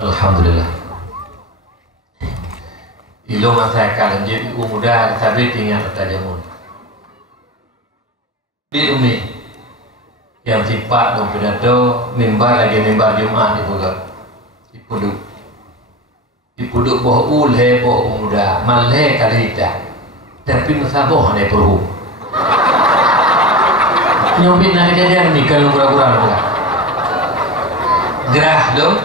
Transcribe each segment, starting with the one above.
Alhamdulillah. Ilmu masyarakat lanjut muda tapi tinggal terjamun. Di umi yang sifat dan pidato mimbar lagi mimbar Jumat di Pulau di puduk boh ulhe boh muda malhe kalita tapi masaboh ne perlu nyobin nak kejadian ni kalau kurang-kurang bukan gerah dong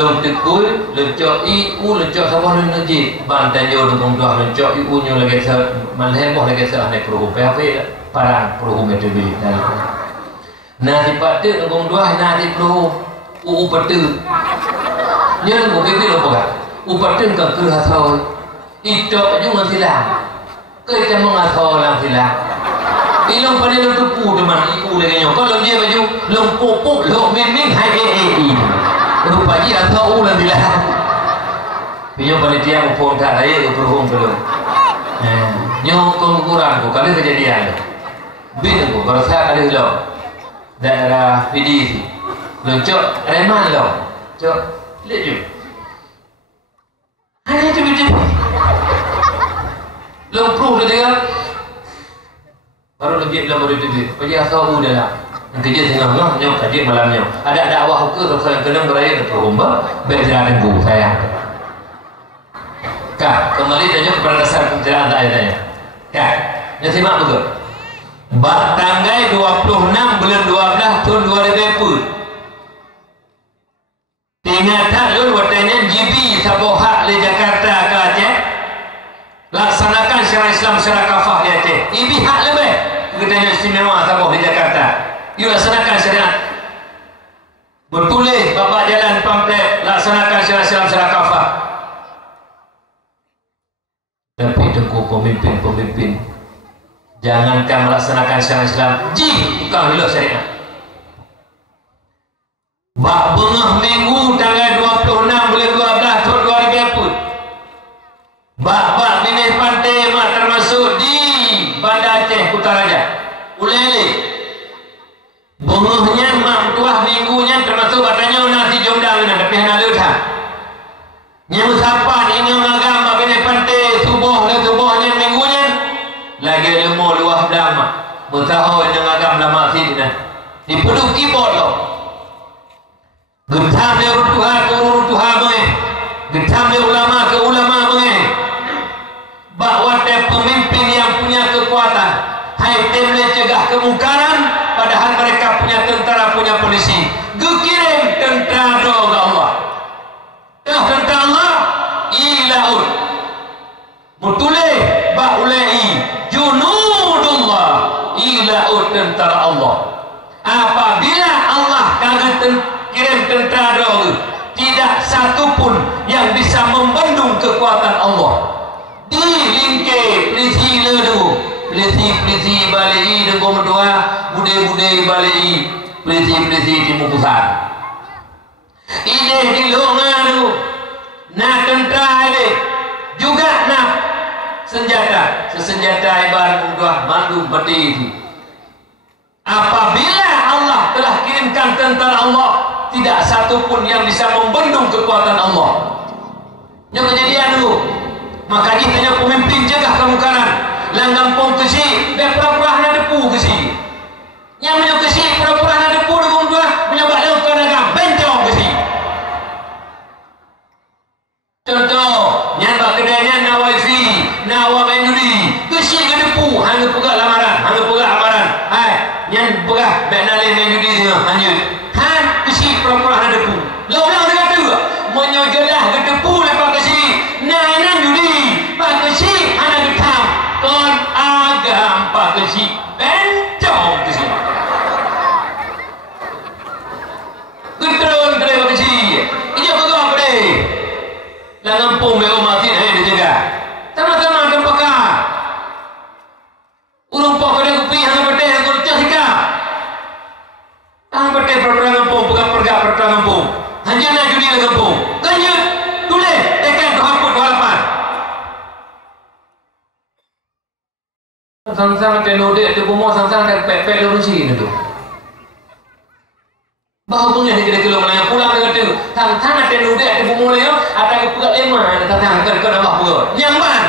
lom tekul lencok iu lencok sabah lu najib bantai yo dong doa lencok iu nyo lagi sa malhe boh lagi sa ne perlu PHP parang perlu metode nah sifat tu dong doa nah di perlu petu nhớ một cái điều bậc upatin cần cứ hạt thôi ít cho chúng làm gì làm cái trăm mong hạt thôi làm gì làm ít lông phải đi lông tu pu để mà ít pu để cái nhau có lông gì mà chúng lông pu lông miếng hai cái rupa gì hạt thôi làm gì làm bây giờ panitia mau phone thả đấy ở perhom belum nhưng con kurang của kali kejadian bin của kalau saya kali lo daerah PD loncok reman lo cok lihat je hanya cepat-cepat lomprong dia tengok baru lebih dalam baru itu pergi asal udah lah kerja tengah nyok kerja malamnya ada dakwah ke atau yang kena beraya ke rumah berjalan bu saya kak kembali tanya kepada dasar pencerahan ayatnya kak yang simak betul tanggal 26 bulan 12 tahun 2010 ingatan lu watanya GB Saboha di Jakarta ke Aceh laksanakan syariat Islam secara kafah di Aceh ini hak lebih katanya istimewa Saboh di Jakarta you laksanakan syariat bertulis bapak jalan pamflet laksanakan syariat Islam secara kafah tapi tengku pemimpin jangankan melaksanakan syariat Islam bukan hilang syariat bak bengah minggu tanggal 26 bulan 12 tahun 2010 bak minis pantai mak termasuk di Banda Aceh Kutaraja Ulele bengahnya mak tuah minggunya termasuk katanya nasi jomdang tapi hana lutah yang sapan ini agama minis pantai subuhnya minggunya lagi ilmu luah dama mutahaw yang agama lama sidna di peduk keyboard loh gentam dia rutuha ke rutuha mengen gentam dia ulama ke ulama mengen bahawa dia pemimpin yang punya kekuatan hai temle cegah kemungkaran padahal mereka punya tentara punya polisi gekirim tentara ke Allah tentara Allah ilaun mutule ba ulai junudullah ilaun tentara Allah apabila Allah kagak kirim tentara tidak satupun yang bisa membendung kekuatan Allah di lingke pelisi ledu pelisi balai dengan doa budai balai pelisi timukusan ini di longan nak tentara ini juga nak senjata ibarat doa mandum berdiri apabila Allah telah kirimkan tentara Allah tidak satu pun yang bisa membendung kekuatan Allah. Yang kejadian itu, maka kitanya pemimpin cegah kemungkaran. Langgang pom kesi, dan pura-pura nak depu kesi. Yang menyok kesi, pura-pura nak depu dengan dua, menyebab lakukan agam, bencong kesi. Contoh, yang bak kedainya nawaisi, nawa menjudi, kesi ke depu, hanya pegak lamaran, hai, yang pegak benali menjudi dia, lanjut. Kesi pura-pura nak depu. Lalu dia kata, menyojalah ke depu lepas kesi, nainan judi, pak kesi anak getam, kon agam pak kesi, bencong kesi. Genteron kedai pak kesi, ini apa kau apa deh? Dalam pom lewat mati dia jaga. Sama-sama akan pakar. Urung pok kedai kopi hang berdeh hang kurcah sikap. Hang berdeh perperang kampung, pergak perperang kampung. Hanya nak judi dalam kampung. Ganjut, tulis, tekan terhamput halapan. Sang-sang tenodek tu pemua sang-sang dan pek-pek dalam sini tu. Bahawa punya kita keluar Melayu pulang dengan tu tang ada nude ada bumulai ada kepukat lema ada tang ke nama pukat nyamban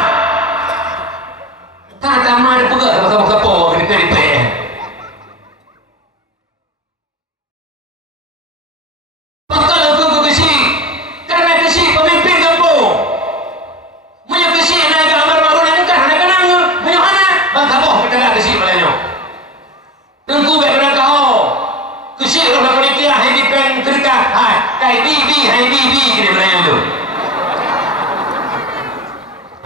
tang tama ada pukat apa ke di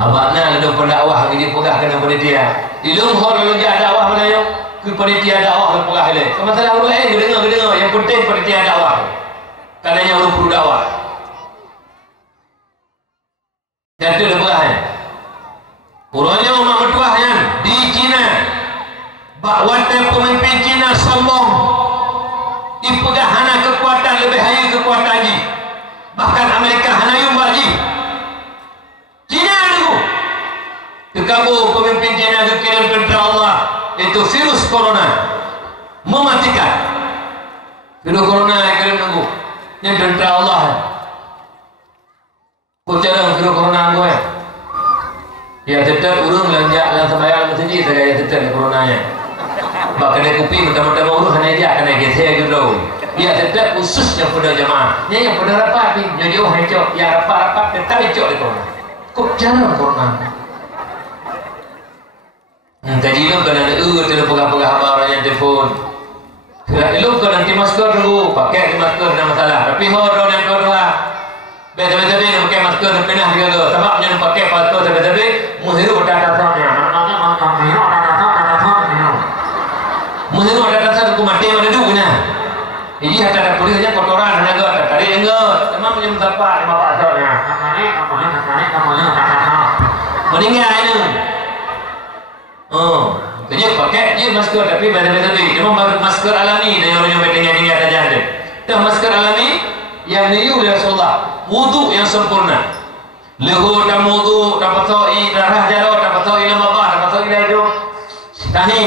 Abakna lalu pendakwah ini pegah kena panitia. Di lumhor lalu dia dakwah Melayu, ke panitia dakwah lalu pegah le. Masalah orang lain dengar yang penting panitia dakwah. Katanya orang perlu dakwah. Dan itu dah pegah. Urangnya umat mertuah yang di China. Bahawa pemimpin China sombong. Ipegah hana kekuatan lebih hanya kekuatan haji. Bahkan Amerika hana yumbal haji. China dulu kekabur pemimpin China kekirim tentera Allah itu virus corona mematikan virus corona yang kirim nunggu yang tentera Allah kau cara virus corona gue ya tetap urung lanjak lan sembahyang masjid saya tetap coronanya bahkan dia kupi mentah-mentah urung hanya dia akan naik saya gitu dia tetap khususnya pada jemaah yang pada rapat ni jauh hecok ya rapat tetap hecok di corona kok jarang corona kaji lu kan ada tidak pegang-pegang apa orang yang telefon lu kan nanti masker dulu pakai masker tidak masalah tapi horor yang kedua beda-beda dia pakai masker terpenah juga tu sebab dia pakai masker beda-beda menghirup data-datanya menghirup data-data aku mati mana dulu ni jadi ada tulisnya kotoran ada tadi enggak memang punya siapa lima pasarnya meninggal ini jadi pakai dia masker tapi beda-beda cuma baru masker alami dari orang yang tinggal saja ada itu masker alami yang niu dari Rasulullah wudu yang sempurna lehu dan wudu dapat tahu darah jarod dapat tahu ilmu apa dapat tahu ilmu itu tani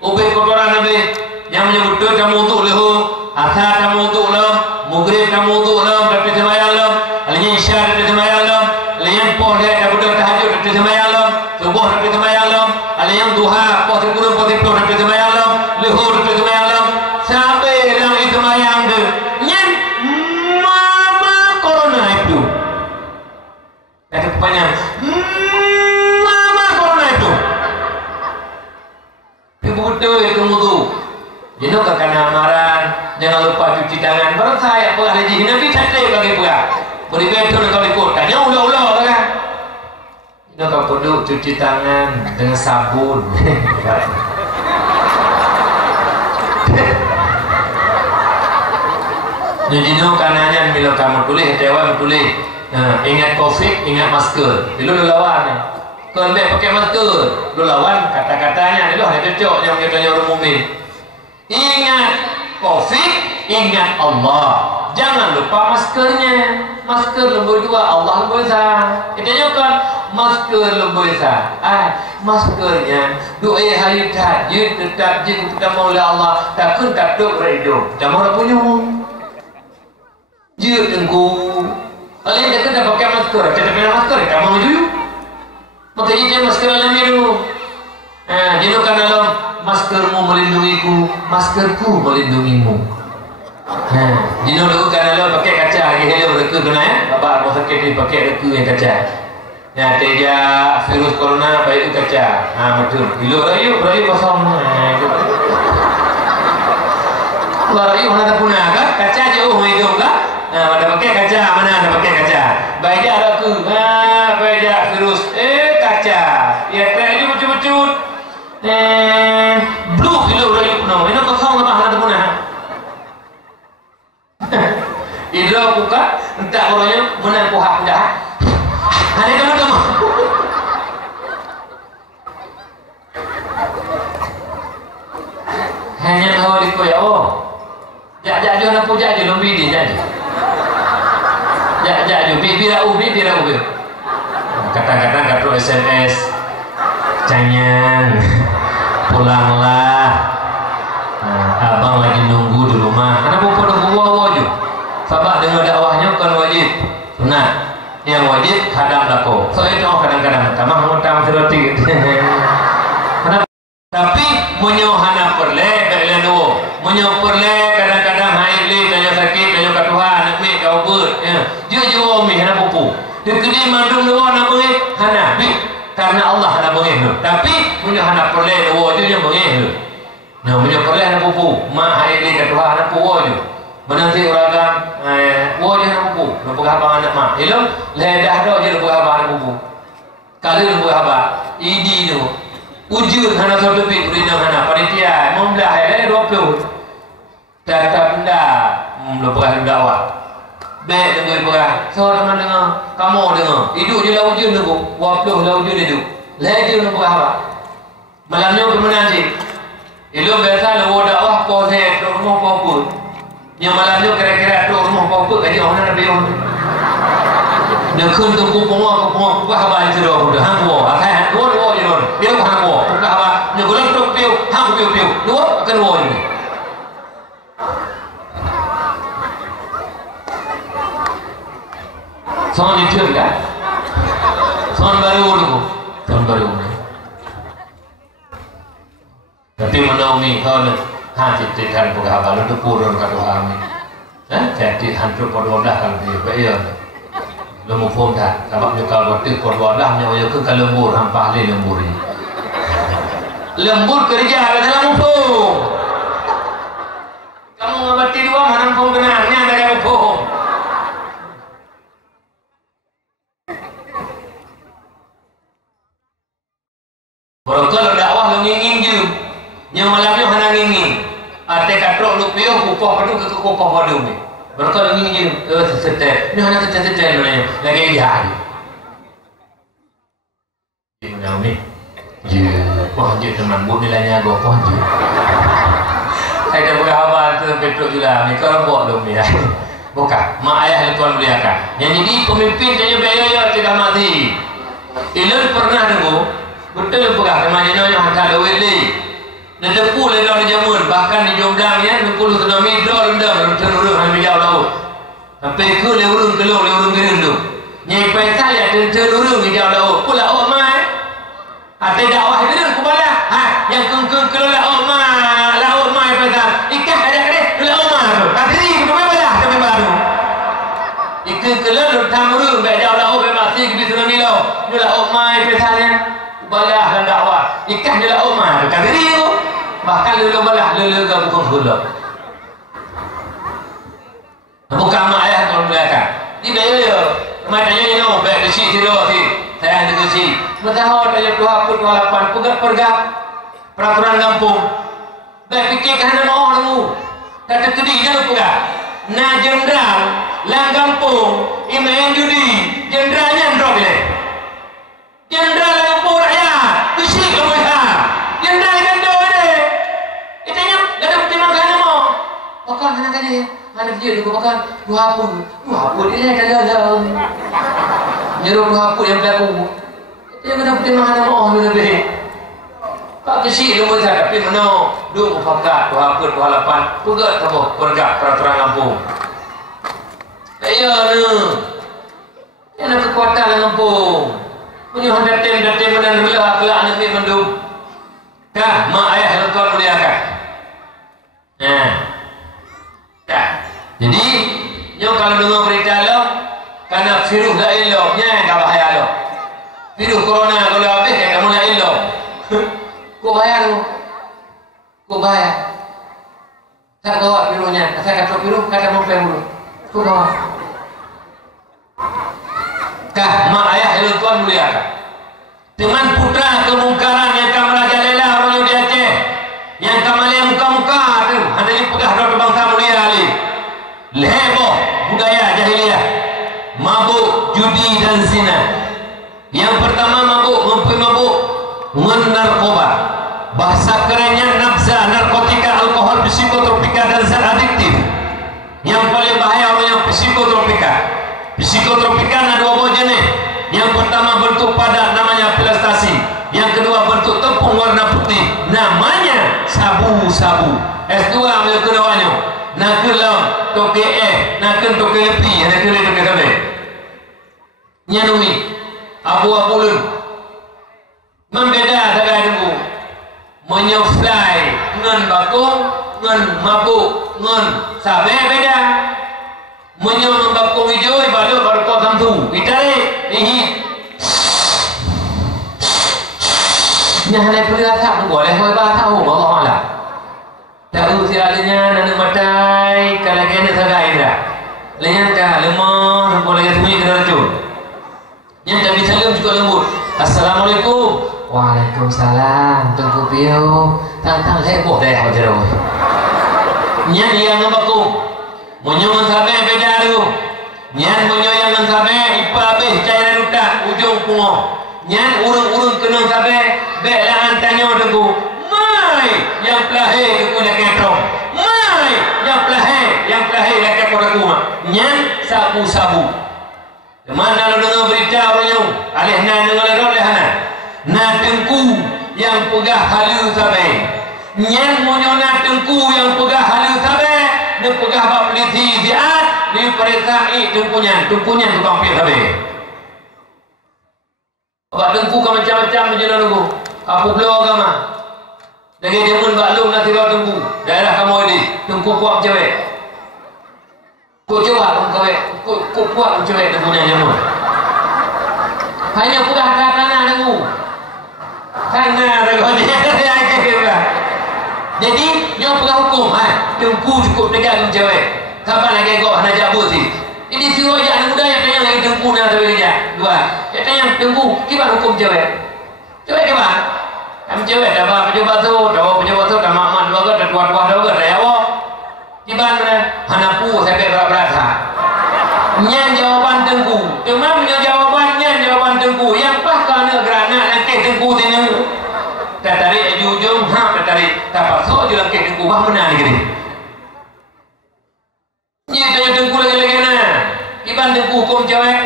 ubit kotoran nabi yang menyebut doa dan wudu lehu asar dan wudu lah maghrib dan wudu lah tapi semayang lah alnya isya dan semayang lah alnya poh dia dapat doa tahajud dan semayang lah subuh dan semayang lah alnya duha poh terkurung poh terkurung dan semayang lah lehu dan semayang lah sampai yang itu semayang tu nyen mama corona itu kata panjang mama corona itu ibu betul itu wudu jenuh kekana amaran jangan lupa cuci tangan baru saya pegah haji Nabi santai bagi pegah beri betul kalau ikut tanya ulah-ulah kan jenuh kau perlu cuci tangan dengan sabun jenuh kananya bila kamu tulis dewan tulis ingat covid ingat masker itu lu lawan kalau pakai masker lu lawan kata-katanya itu hanya cocok yang menyertanya orang mukmin. Ingat COVID, ingat Allah. Jangan lupa maskernya. Masker lembu dua, Allah lembu sah. Kita kan masker lembu sah. Maskernya doa hari tahajud tetap jika kita mau Allah takun katuk redo. Jangan orang punya. Jika tengku. Kalian kita dah pakai masker, kita punya masker, kita mau dulu. Makanya dia masker alami dulu. Jenuh kan dalam maskermu melindungiku, maskerku melindungimu. Jenuh dulu kan dalam pakai kaca lagi hello reka kena ya. Bapak mau sakit ni pakai reka yang kaca. Ya teja virus corona baik itu kaca. Betul. Rayu kosong. Rayu mana tak punah kan? Kaca jauh hidung kan? Ada pakai kaca mana ada pakai kaca. Baik dia reka. Baik dia virus. Kaca. Ya teja becut-becut. Blue kilo rayu no ini kosong apa hal punah idra buka entah orangnya menang pohak dah ada teman-teman hanya tahu di koya jak nak puja je lebih di jadi jak je bira kata-kata kartu SMS canyan pulanglah Abang lagi nunggu di rumah. Karena bapak nunggu wajib. Sabak dengan dakwahnya bukan wajib. Sunat. Yang wajib hadam dako. So itu kadang-kadang tamah mutam seroti. Tapi menyohana perle beleno. Menyo perle kadang-kadang hai le tanya sakit tanya kat Tuhan nak mi kau ber. Dia jual mi hana pupu. Dia kini mandum doa nak beri hana bi. Karena Allah hana beri. Tapi menyohana perle doa dia yang beri. Nah, punya perleh nak pupu, mak hari ni kat Tuhan nak pupu je. Menanti orang pupu je nak pupu, nak pupu abang anak mak. Elok, ledah dah je nak pupu abang nak pupu. Kali nak pupu abang, idi tu, ujur hana satu pit berinam hana panitia, membelah hai 20. Tetap benda, lepas dakwah. Baik dengar perang, so teman dengar, kamu dengar. Hidup je lah ujur tu, 20 lah ujur hidup. Ledah nak pupu abang. Malamnya bermenanti. Ilmu biasa lalu dakwah proses rumah poput. Yang malam tu kira-kira tu rumah poput kaji orang nak biar. Nak kun tu kupung buka haba itu dah. Hang buah, akai dua je dah. Dia hang buah, buka haba. Nak gulam tu piu, hang piu. Dua akan buah ini. Soal itu kan? Soal baru tu, soal baru ni. Tapi menaungi kau ni hati titan bukan apa lu tu purun kau Tuhan ni, jadi hancur perdoa kan dia bayar. Lu mau phone tak? Sebab you kalau betul perdoa nya you ke lembur hampah le lembur ni. Lembur kerja ada dalam phone. Kamu ngabati dua mana phone kenanya ada dalam phone. Kalau dakwah lu ngingin je. Yang malamnya hana ngingin. Ate katrok lu piuh kupah padu ke kupah padu ni. Berkah ngingin setet. Ni hana setet ni lagi hari. Di mana ni? Je, pohon je teman bu nilainya go pohon je. Saya dah buka haban tu petrol juga. Ni kau buat dong ni. Buka. Mak ayah tuan beliakan. Yang jadi pemimpin tanya bayar tidak mati. Ilmu pernah dengar. Betul bukan? Kemana yang hantar duit ni? Nanti pula dah dijamun, bahkan di Jomdang ya, 60 tsunami dah rendam, terurung hamil jauh laut. Sampai ke leurung gerung tu. Nyai peta ya terurung di jauh laut. Pula awak mai. Ada dakwah gerung kubala. Yang keng kelola awak mai, laut mai peta. Ikan ada kade, kelola awak mai tu. Tapi sampai baru. Ikan kelola tamurung dah jauh laut masih di tsunami laut. Kelola awak mai peta ni. Balah dan dakwah ikan je lah umar kata dia tu bahkan lulu balah lulu ke bukan gula bukan mak ayah tuan belakang ni bayar dia macam tanya ni baik di sini saya ada di sini mentahau tanya Tuhan pun 28 pergap peraturan kampung baik fikir kerana mau dulu kata kedih jangan pegang na jenderal lang kampung imayan judi jenderalnya drop dia jenderal lang kampung rakyat kusik kamu ya jenderal ganda ni itanya gada putih makan nama makan mana dia mana dia dulu makan dua hapun dia ada nyuruh dua hapun yang berlaku dia gada putih makan nama lebih tak kusik lu macam tapi mana dua mufakat dua hapun 28 pegat tahu pergak peraturan kampung iya ni ada kekuatan lang kampung punya datem menan belah kelak nanti mendung. Dah mak ayah yang tuan muliakan. Dah. Jadi, nyo kalau dengar berita lo, karena virus dah elok, nya tak bahaya lo. Virus corona kalau habis kamu dah elok. Kau bahaya lo. Kau bahaya. Tak bawa virusnya, saya kata virus kata mau dulu. Kau bawa. Kah mak ayah yang tuan muliakan dengan putra kemungkaran yang kamu merajalela orang di Aceh yang kamu lihat muka-muka tu ada yang pegah doktor bangsa mulia ali heboh budaya jahiliyah mabuk judi dan zina yang pertama mabuk narkoba bahasa kerennya nafsa narkotika alkohol psikotropika dan zat adiktif yang paling bahaya orang yang psikotropika. Psikotropika ada dua buah jenis. Yang pertama bentuk padat namanya plastasi. Yang kedua bentuk tepung warna putih namanya sabu-sabu. S2 macam tu lawannya. Nak ke lam toke nak ke toke lepi, nak ke toke sampai. Nyanui abu-abu lun. Membeda sagai tunggu. Menyuflai ngan bakung, ngan mabuk, ngan sabe beda. Menyum bakung hijau baru kau samsu. Itarik ini. Nyalai pergi tak boleh kau tahu Allah Allah. Tahu sialnya nanu matai kalau kena sagai dah. Lain kah lemah boleh sembunyi kena racun. Yang tak bisa lembut juga lembut. Assalamualaikum. Waalaikumsalam. Tunggu piu. Tang heboh dah macam tu. Nyan yang ngabakung. Menyuman sampai beda tu. Nyan menyoyangan sampai ipa habis cairan utak ujung pungo. Nyan urung-urung kena sampai belaan tanya tunggu. Mai yang pelahir aku nak ketong. Mai yang pelahir nak ketong aku. Nyan sabu-sabu. Mana lu dengar berita orang alih na dengar oleh hana. Na tengku yang pegah halu sampai. Nyan monyo na tengku yang pegah halu sampai. Dia pegah bab polisi ziat, dia periksa tengkunya tukang pihak sampai. Bab tengku ke macam-macam menjelang tengku. Apa belah agama? Lagi dia pun baklum nak tiba tengku. Daerah kamu ini tengku kuat cewek. Kau coba kau kuat cewek tengkunya jamu. Hanya pegah tanah tengku. Tanah tengku dia. Jadi dia pegah hukum. Tengku cukup dekat dengan cewek. Kapan lagi kau nak jabut sih? Ini suruh aja anak muda yang tanya lagi tengku nak sampai dia. Dua. Dia tanya tengku, gimana hukum cewek? Cewek gimana? Kami cewek dah apa pejabat tu, dah mak dua ke, dah tua-tua dua ke, dah awak. Gimana? Hanapu sampai berat-berat. Nyan jawapan tengku. Cuma punya jawapan tengku. Yang pas kerana geranak langkah tengku sini. Tak tarik ujung, tak tarik. Tak pasok je langkah tengku. Bah benar ni. Ni tanya tengku lagi-lagi na. Iban tengku hukum cewek.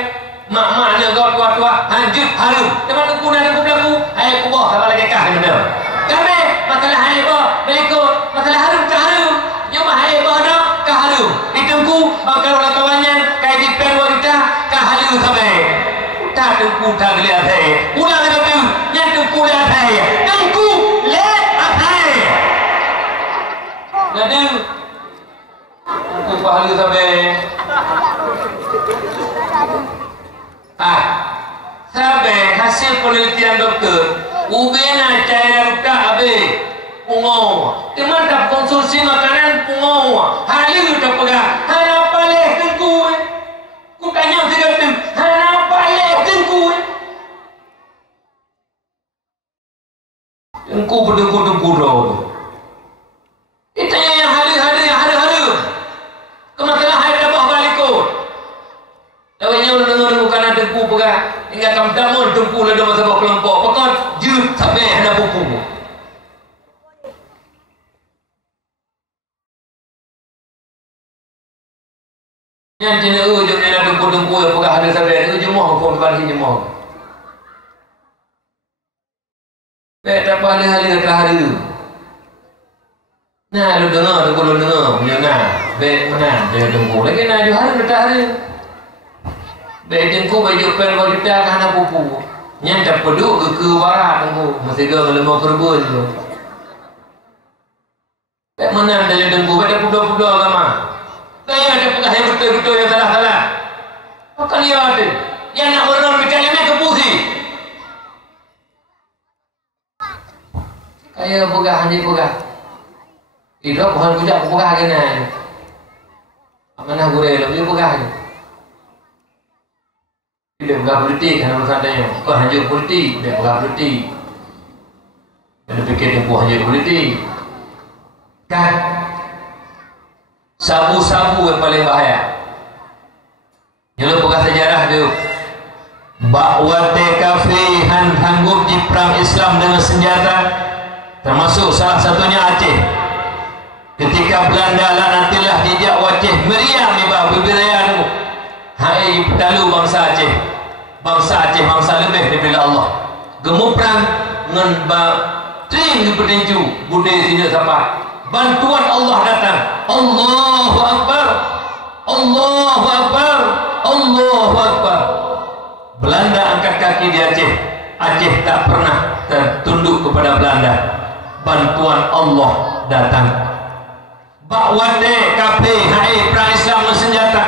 Mak-maknya kau tua-tua. Hanjut, harum. Teman tengku nak tengku berlaku. Ayah kubah, sabar lagi kah ni benda. Kami, masalah ayah bah, berikut. Masalah harum, kah harum. Nyuma ayah bah dah, kah harum. Di tengku, kalau nak kawannya, kayak di perwa kita, kah harum sampai. Tak tengku tak lihat saya. Ulang kata tu, yang tengku lihat saya. Tengku lihat saya. Jadi, tengku pahala sampai. Sampai hasil penelitian doktor, ubena cairan utak habis. Pungo. Teman tak konsumsi makanan pungo. Halu tak pegang. Hana paleh tengku. Ku tanya tiga tu. Hana paleh tengku. Tengku berdengku-dengku roh. Itanya yang halu. Kemasalah hai dah bawa balik kot. Lawanya orang dengar bukan ada tengku pegang. Hingga kamu damun tengku ada masa bawa kelompok. Pokok jut sampai hana buku. Yang jenis ujung yang ada tengku yang pegah ada sampai ujung moh hukum depan sini moh. Baik tak apa hal-hal ke hari. Nah, lu dengar, lu dengar, punya nah. Baik mana dia tengku. Lagi nak jual hari tak hari. Baik tengku baju pen baju kita kan ada pupu. Yang tak peduk ke barat tengku. Mesti ke lemah kerbun tu. Baik mana dia tengku. Baik ada puda-puda agama. Saya ada pegah yang betul-betul yang salah-salah. Maka dia ada. Yang nak benar bicara ni kepusi. Kaya pegah, hanya pegah. Hidup bukan bujak pegah kena. Amanah gurih, lebih pegah je. Dia pegah politik, kan urusan tanya. Kau hanya politik, dia pegah politik. Dia fikir tempuh hanya politik. Kan? Sabu-sabu yang paling bahaya. Yang pegah sejarah tu. Bakwate kafir sanggup di perang Islam dengan senjata. Termasuk salah satunya Aceh. Ketika Belanda laknatilah jejak Aceh meriam di bawah bibir raya tu. Hai petalu bangsa Aceh. Bangsa Aceh bangsa lebih daripada Allah. Gemuk perang dengan trim di petinju budaya sini sampai. bantuan Allah datang. Allahu Akbar, Allahu Akbar, Allahu Akbar. Belanda angkat kaki di Aceh. Aceh tak pernah tertunduk kepada Belanda. Bantuan Allah datang. Bakwate kape hai perang Islam bersenjata.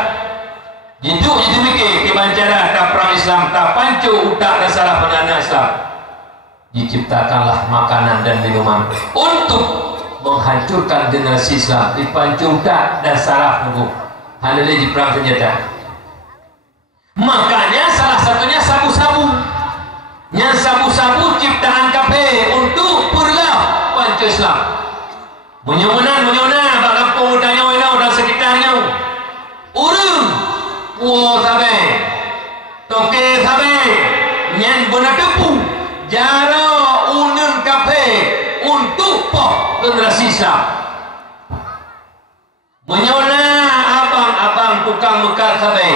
Itu mikir kebancara tak perang Islam tak pancu utak dan salah penanda Islam. Diciptakanlah makanan dan minuman untuk menghancurkan generasi Islam. Dipancu utak dan salah nunggu. Hanya di perang senjata. Makanya salah satunya sabu-sabu. Yang sabu-sabu ciptaan kafe untuk purlah pancu Islam. Menyona bakal pemudanya wenau dan sekitarnya. Urung puo sabe, toke sabe, nyen bona tepu, jaro unun kafe untuk poh generasi Islam. Menyona abang-abang tukang mekat sabe,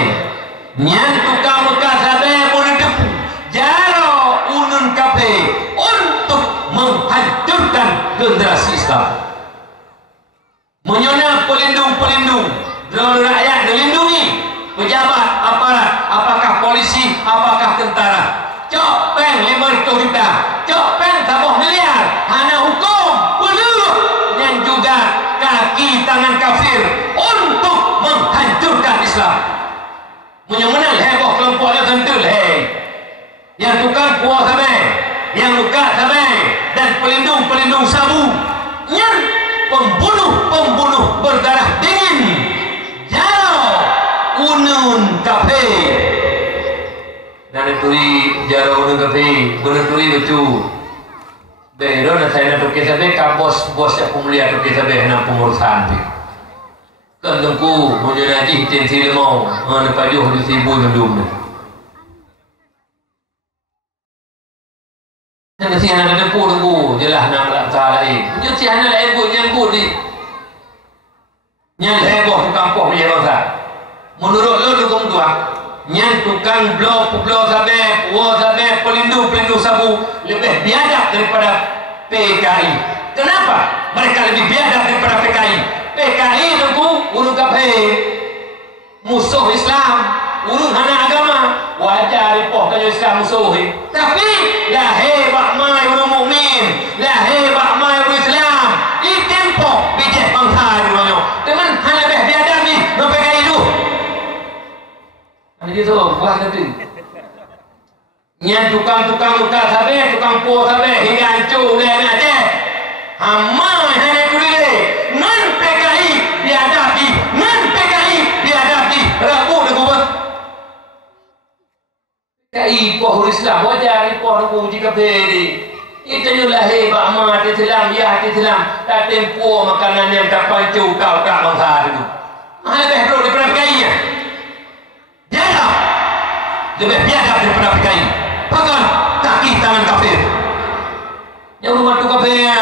nyen tukang mekat sabe bona tepu, jaro unun kafe untuk menghancurkan generasi Islam. Menyona pelindung-pelindung, rakyat dilindungi. Pejabat, aparat, apakah polisi, apakah tentara. Cok peng 500 juta, cok peng 10 miliar. Hanya hukum penuh yang juga kaki tangan kafir untuk menghancurkan Islam. Menyemenal heboh kelompoknya tentu yang tukang puas sampai, yang luka sampai, dan pelindung-pelindung sabu, yang pembunuh berdarah dingin. Unun kafe dan turi jaro unun kafe benar turi betul bero na saya nak tukar sabe kabos bos yang pemulia tukar sabe nak pengurusan tu kan tengku menjadi tensi lemau mana pajuh di sibu mendum ni kan si anak ada tengku jelas nak tak lain dia si anak lain pun nyambut di nyang heboh tukang poh punya bangsa. Menurut lo dukung tua, yang tukang blok sabe, pelindung sabu lebih biadab daripada PKI. Kenapa? Mereka lebih biadab daripada PKI. PKI dukung urung kafe, musuh Islam, urung hana agama, wajar ripoh kanyo Islam musuh. Tapi lahir bak mai urung mukmin, lahir bak mai urung Islam. Itempo bijak bangsa duanya. Dengan hana lebih biadab ni, no PKI tu. Gitu, buah nanti. Yang tukang-tukang muka sabe, tukang po sabe, hingga hancur dia nak je. Hama hanya kulit. Nan PKI biadabi, nan PKI biadabi. Rabu dengan buat. PKI poh Islam, wajar poh dengan jika beri. Itu nyolah hebat amat Islam, ya Islam. Tak tempo makanan yang tak pancu kau tak bangsa itu. Mana dah bro daripada PKI ya? Lebih biadab daripada PKI. Pegang kaki tangan kafir. Yang rumah tu kafirnya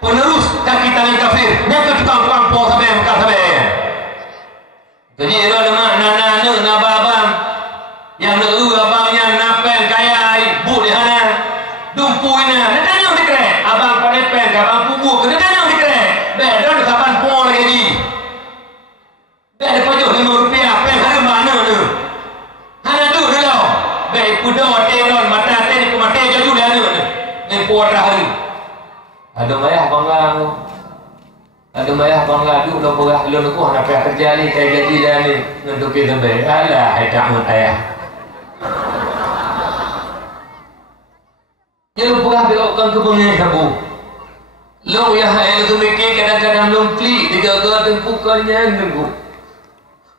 penerus kaki tangan kafir. Yang ke tukang-tukang po sampai Mekah sampai. Jadi era lemak nana abang yang nak abangnya napel kaya ibu di sana dumpuina. Dia tanya di kerek. Abang pada pen abang pugu. Dia tanya di kerek. Bedan kapan po lagi ni. Dah pajak RM5 pen ada mana tu? Kuda teron mata ten ku mate jaju dia ni puat hari ada mayah bangla ada mayah bangla tu lo berah lo ku nak kerja ni kayak gaji dia ni untuk kita sampai alah hai tak mun ayah dia lo berah belokkan ke bengai sabu lo ya hai lo mikir kadang-kadang lo klik digagal tengkukannya nunggu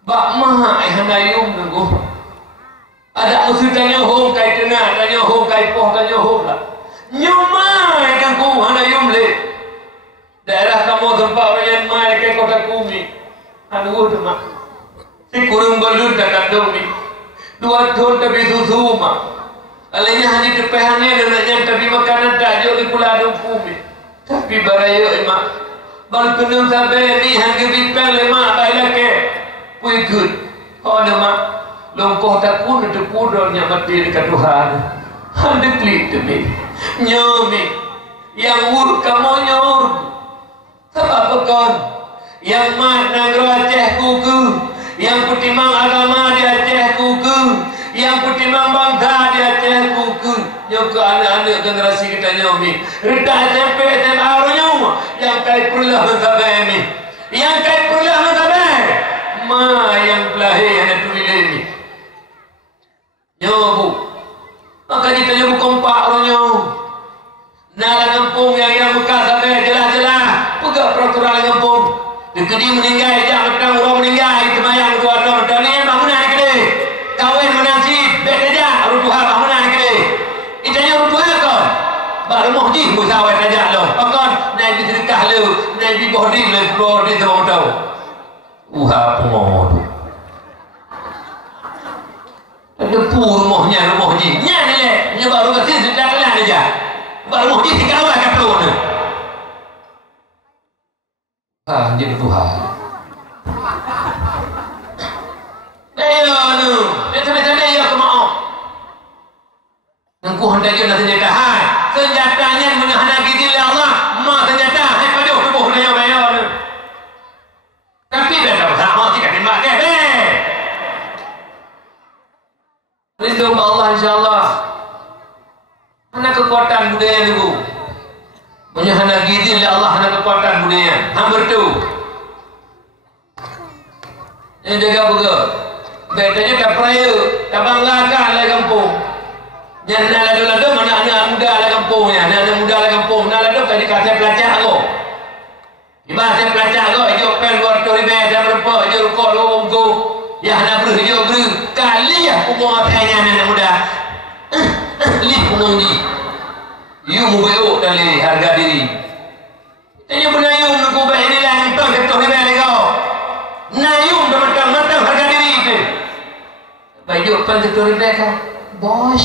bak mah ai handayum nunggu. Ada usul tanya hong kai tengah, tanya hong kai poh, tanya hong lah. Nyumai kan ku hana yumle. Daerah kamu tempat rakyat mai kai kota Kumi. Anu tu mak. Si kurung belun tak kandung ni. Dua tahun tapi susu mak. Alanya hanya tepehannya dan nak tapi makanan tak jauh di Pulau Kumi. Tapi baraya mak. Baru kena sampai ni hangga bipang lemak baiklah ke. Pui good. Oh mak. Longkoh tak pun ada pudornya mati dekat Tuhan. Hendak klik demi nyomi yang urut kamu nyor. Apa kon? Yang mat nang Aceh kuku, yang putimang agama di Aceh kuku, yang putimang bangsa di Aceh kuku. Nyok anak-anak generasi kita nyomi. Redah SMP SMA runyum, yang kai pula mengabai mi, yang kai pula mengabai. Ma yang pelahir anak tulis mi. Nyobu, maka kita nyobu kompak runyum. Nala kampung yang buka sampai jelas-jelas pegak peraturan kampung. Dekedi meninggal jam petang orang meninggal itu mayang dua tahun. Dan ini bangunan gede. Kawin menansi bed aja rutuha bangunan gede. Itanya rutuha kon. Baru mohdi musawat aja lo. Pakon naik di sedekah lo, naik di bohdi lo keluar di semua tahu. Pengodu. Ada rumahnya rumahnya. Nya ni le, nya baru kasih sudah kelan aja. Baru mau di kawal kat pelun. Jadi Tuhan. Ayo nu, macam-macam ya kemau. Nangku hendak dia nak senjata. Senjatanya menahan gigi Allah. Ma senjata, hai pada tubuh dia bayar nu. Tapi dah sama tidak dimak ke. Rindu Allah insya-Allah. Hana kekuatan budaya dulu. Punya hana gizi Allah hana kekuatan budaya. Hampir tu. Yang jaga buka. Betanya tak peraya, tak banggakan lah kampung. Yang nak ladu-ladu mana anak muda lah kampungnya. Anak muda lah kampung. Nak ladu kan dikasih pelacak aku. Dibahas pelacak aku. Hijau pen buat toribe. Dia berempat. Hijau rukuk dua bungku. Ya nak beri hijau beri. Kali ya umur apanya anak muda. Lih punung ni. You mubayuk dari harga diri. Tanya benayung nak ubah ini lah yang tahu ketua ni balik kau. Nayung dah matang harga diri itu. Bayuk pan ketua ni balik kau. Bos.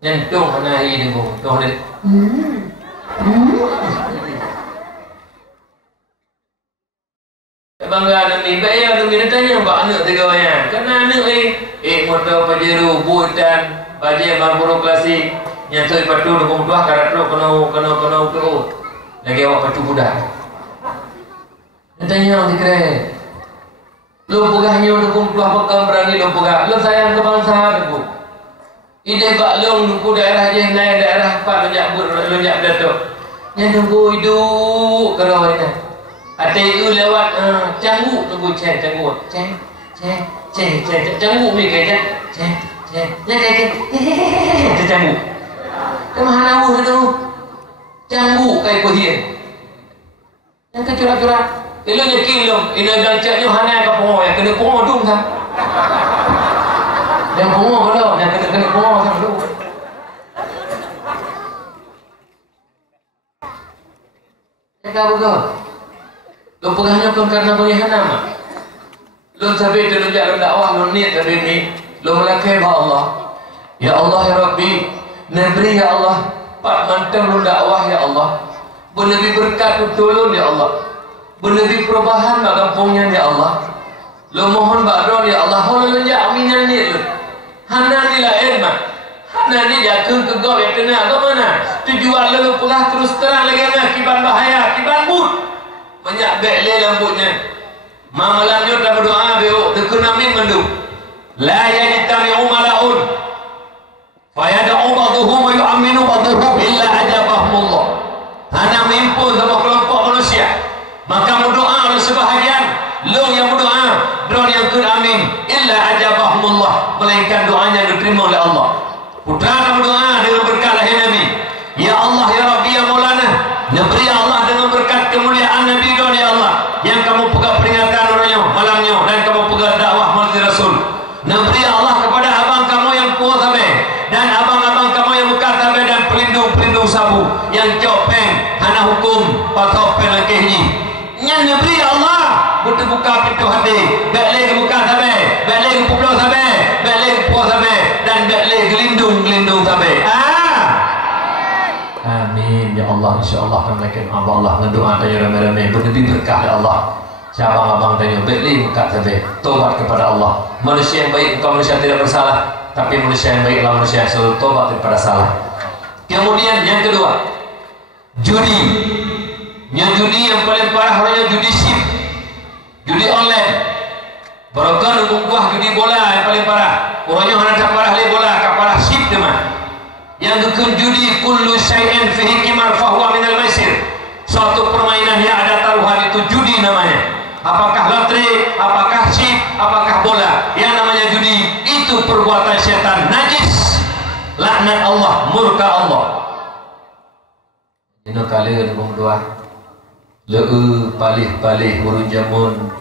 Nyentuh mana ini tu. Tuh ni. Bangga ni bayar tu kita tanya pak anak tiga banyak. Kena anak motor Pajero buatan baje Marlboro klasik yang tu patu 22 karat tu kena tu. Lagi awak patu budak. Tanya orang dikira. Lu pegahnya 22 pekan berani lu pegah. Lu sayang ke bangsa tu. Ide bak long ku daerah je naik daerah apa lu jak datuk. Yang tunggu hidup kalau ni. Atai lewat canggu tunggu canggu canggu mi kerja canggu kemana tu canggu kayak pohon yang kecurat-curat ilo nyekin lo ino jancaknya hana ke pohon yang kena pohon dum kan yang pohon lo yang kena pohon kan dum cakap betul. Lo pegahnya pun karena punya nama. Lo sampai tu lo jalan dakwah lo niat tapi ni lo melakai bah Allah. Ya Allah ya Rabbi, Nabi ya Allah, Pak mantap lo dakwah ya Allah. Berlebih berkat lo tolong ya Allah. Berlebih perubahan mak kampungnya ya Allah. Lo mohon bakron ya Allah. Lo jak aminan ni lo. Hana ni lah ilmah. Hana ni jaga kegau yang kena ke mana? Tujuan lo pegah terus terang lagi nak kiban bahaya, kiban mut. Banyak bekle rambutnya. Malamnya tak berdoa beo dekun amin mandu. La yajtami'u mala'un. Fa yad'u ba'dhum wa yu'minu ba'dhum illa ajabahumullah. Hana mempun sama kelompok manusia. Maka berdoa oleh sebahagian, lo yang berdoa, drone yang kun amin illa ajabahumullah, melainkan doanya diterima oleh Allah. Putra berdoa dengan berkat lahir Nabi. Ya Allah ya Rabbi ya Maulana, Nabi Allah dengan berkat kemuliaan Nabi dan ya Allah yang kamu pegang peringatan orangnya malamnya dan kamu pegang dakwah Nabi Rasul. Nabi Allah kepada abang kamu yang kuat sampai dan abang-abang kamu yang bekat sampai dan pelindung sabu yang copeng hana hukum patok pelakih ni. Yang Nabi Allah butuh buka pintu hati, balik buka sampai, balik pulau sampai, balik puas sampai dan balik gelindung sampai. Amin ya Allah, insya-Allah akan melakukan Allah mendoa tanya ramai-ramai berdiri berkah ya Allah. Siapa abang tanya beli berkat sampai tobat kepada Allah. Manusia yang baik bukan manusia yang tidak bersalah, tapi manusia yang baik adalah manusia yang selalu tobat daripada salah. Kemudian yang kedua, judi. Yang judi yang paling parah orangnya judi ship, judi online. Barangkali buah judi bola yang paling parah. Orangnya hanya tak parah le bola, tak parah ship teman. Yang kedua judi kullu syai'in fihi qimar fahuwa minal maisir. Suatu permainan yang ada taruhan itu judi namanya. Apakah lotre, apakah ship, apakah bola, yang namanya judi itu perbuatan syaitan najis. Laknat Allah, murka Allah. Ini kali ada berdoa. Palih-palih urun jamun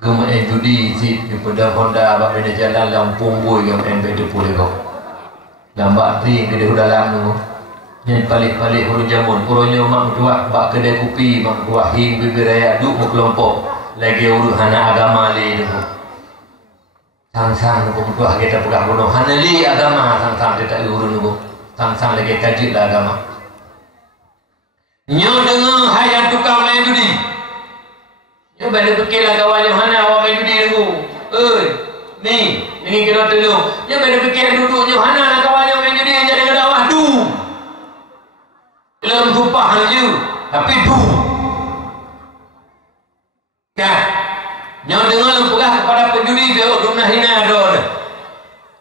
gemain judi si pada Honda abang benda jalan Lampung boy yang betul boleh kau. Lambat ring kedai dalam tu. Yang palih-palih urun jamun. Puronya mak dua bak kedai kopi, mak dua hing bibir raya duk mu kelompok. Lagi urut hana agama le tu. Sang-sang tu dua kita pegang bono hana li agama sang-sang kita urun tu. Sang-sang lagi kaji lah agama. Nyo dengar hayat tukang main judi. Nyo balik fikirlah kawan yang mana awak main judi tu. Ni kena tolong. Nyo balik fikir duduk nyo mana nak kawan yang main judi jadi dengan dakwah du. Dalam sumpah je, tapi du. Kan? Nyo dengar lempelah kepada penjudi dia guna hina don.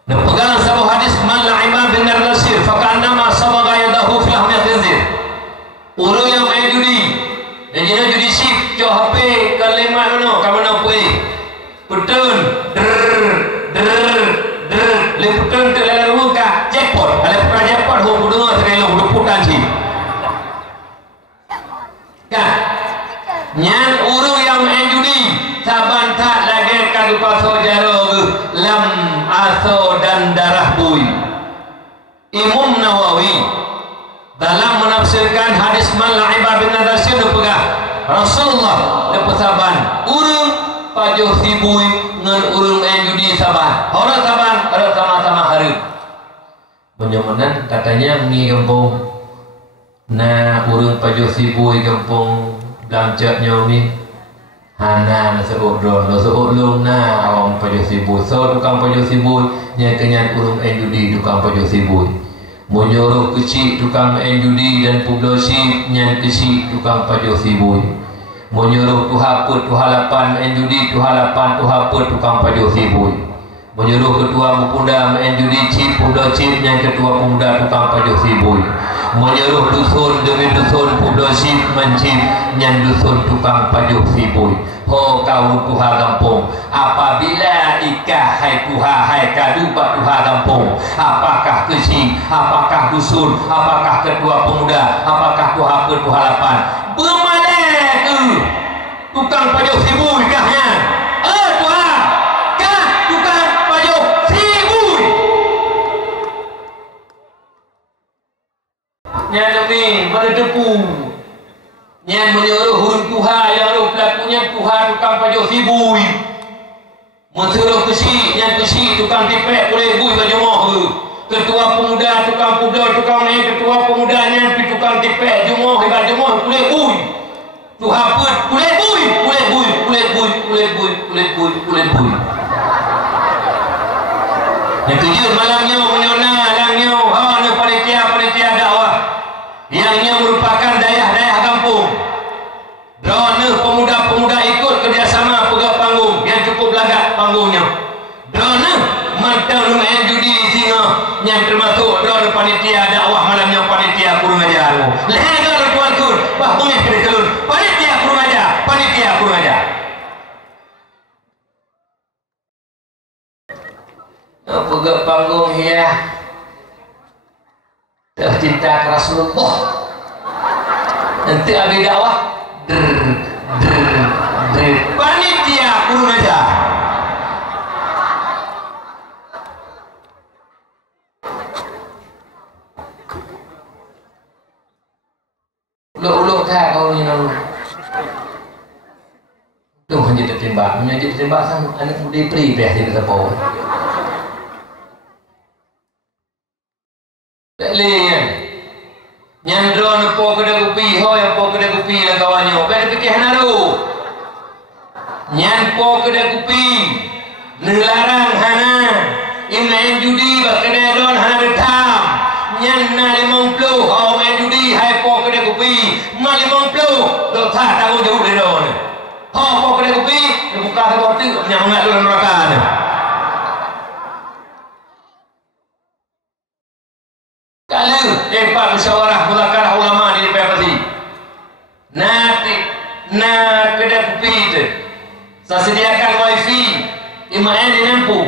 Dan pegang satu hadis man la'iba bin nasir fakannama sabaga yadahu fi ahmiyat khinzir. Orang yang main judi, dan jenis judi ship, cok HP, kalimat mana, kat mana pergi, petun, lepetun tu lalu muka, jackpot, ada pernah jackpot, hong dengar sekali lo, putan sih, kan? Yang orang yang main judi, saban tak lagi kadu paso jaro, lam aso dan darah bui. Imam Nawawi dalam menafsirkan hadis man la'iba bin nasir dia pegang Rasulullah dia pesaban urang pajuh sibui dengan urang main judi saban orang saban orang sama-sama hari menyamanan katanya ni kampung na urang pajuh sibui kampung damcaknya ni hana nasabuk drone nasabuk long na orang pajuh sibui so tukang pajuh sibui yang kenyan urang main judi tukang pajuh sibui menyuruh kecil tukang main judi dan publisi yang kecil tukang pajuh sibui menyuruh tuhaput tuhalapan main judi tuhalapan tuhaput tukang pajuh sibui menyuruh ketua pemuda main judi cip pemuda cip yang ketua pemuda tukang pajuh sibui menyuruh dusun demi dusun publisi mencip yang dusun tukang pajuh sibui. Ho kau tuha kampung apabila ikah hai tuha hai kadu pak tuha kampung apakah kesi apakah dusun apakah ketua pemuda apakah tuha pertuhalapan bermalai ke tukang pajuh sibui kahnya tuha kah tukang pajuh sibui yang ni pada tepu yang menyuruh huruf tuha yang pelakunya tuha tukang pajuh sibui mensuruh kesi yang kesi tukang tipek boleh bui baju moh ketua pemuda tukang pudar tukang ni ketua pemudanya tukang tipek jumoh baju moh boleh bui tuha put boleh bui boleh bui boleh bui boleh bui boleh bui boleh bui yang kejut malamnya menyona langnya ni panitia dakwah yang merupakan daerah-daerah kampung. Drone pemuda-pemuda ikut kerjasama pegang panggung yang cukup lagak panggungnya. Drone mantau main judi singa yang termasuk drone panitia dakwah malamnya panitia kurung ajar. Leher tuan-tuan bah bengih kelun panitia kurung ajar, panitia kurung ajar. Pegang panggung ya. Tercinta ke Rasulullah nanti abis dakwah panitia kurung aja uluk-uluk kah kau ni lalu tu hanya tertembak sang anak muda pri beh di sepau tak boleh yang drone po kedai kopi ho yang po kedai kopi lah kawannya pada fikir naru yang po kedai kopi nelarang hana yang main judi bak kedai drone hana betam yang na 50 lu jauh dari dong. Kok kedai kopi, buka sebab tu menyangat dalam neraka ni. Kalau Pak musyawarah muzakarah ulama di PPC, nak kedai kopi itu, saya sediakan wifi, iman di lampu,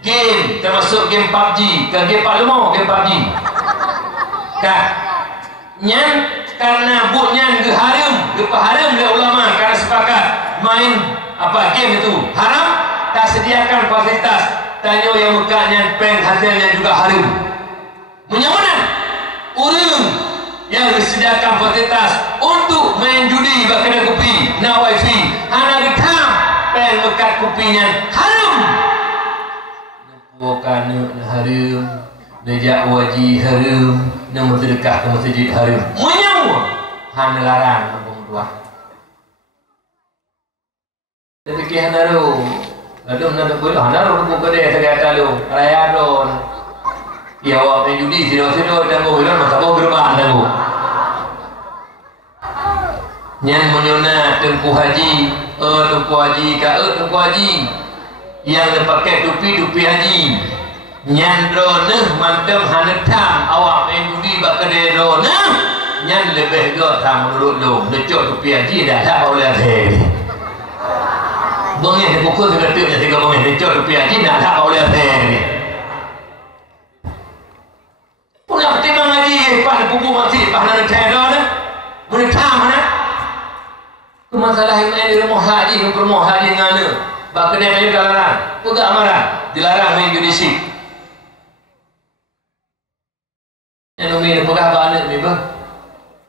game termasuk game PUBG, game Pak Lumo, game PUBG. Kak, nyan karena buatnya haram, haram oleh ulama karena sepakat main apa game itu haram, tak sediakan fasilitas. Tanya yang mukanya pen hasilnya juga haram. Menyamana orang yang disediakan fasilitas untuk main judi kedai kopi, na wifi, hana getam pen bekat kopinya haram. Bukan haram. Nejak wajib haram, nak sedekah ke masjid haram. Menyamua hana larang nombor dua. Tapi kita naru, lalu nak boleh naru nombor kedai segala lalu raya don. Ya awak penjudi siro tangguh hilang masa bau gerbang tangguh. Nyan menyona tengku haji, tengku haji yang pakai tupi haji. Nyan drone mantem hanetam awak main judi kedai drone nyan lebih ke tam menurut lo lecok tupi haji dah tak boleh teh bangnya dipukul seketiknya tiga bangnya lecok tupi haji dah tak boleh teh punya pertimbangan haji pada pupu masih pada teh drone menetam mana ke masalah yang di rumah haji ngana kedai kayu dilarang pegak marah dilarang main judi sip. Yang nombor pegah banyak ni bah.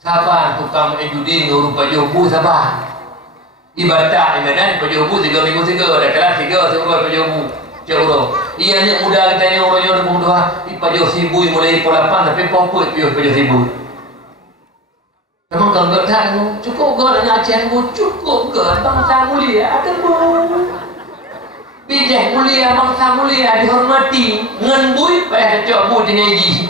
Sabar tukang main judi ngurus baju bu sabar. Ibadah baju bu 3 minggu 3 dah kelas 3 sebulan baju bu. Jauh. Ia ni muda kita ni orang yang nombor 2 baju sibu mulai pukul 8 tapi pokok pius baju sibu. Memang kalau tak cukup ke nak cian bu cukup ke bangsa mulia ada bu. Bijak mulia bangsa mulia dihormati ngan bui payah cok bu tinggi.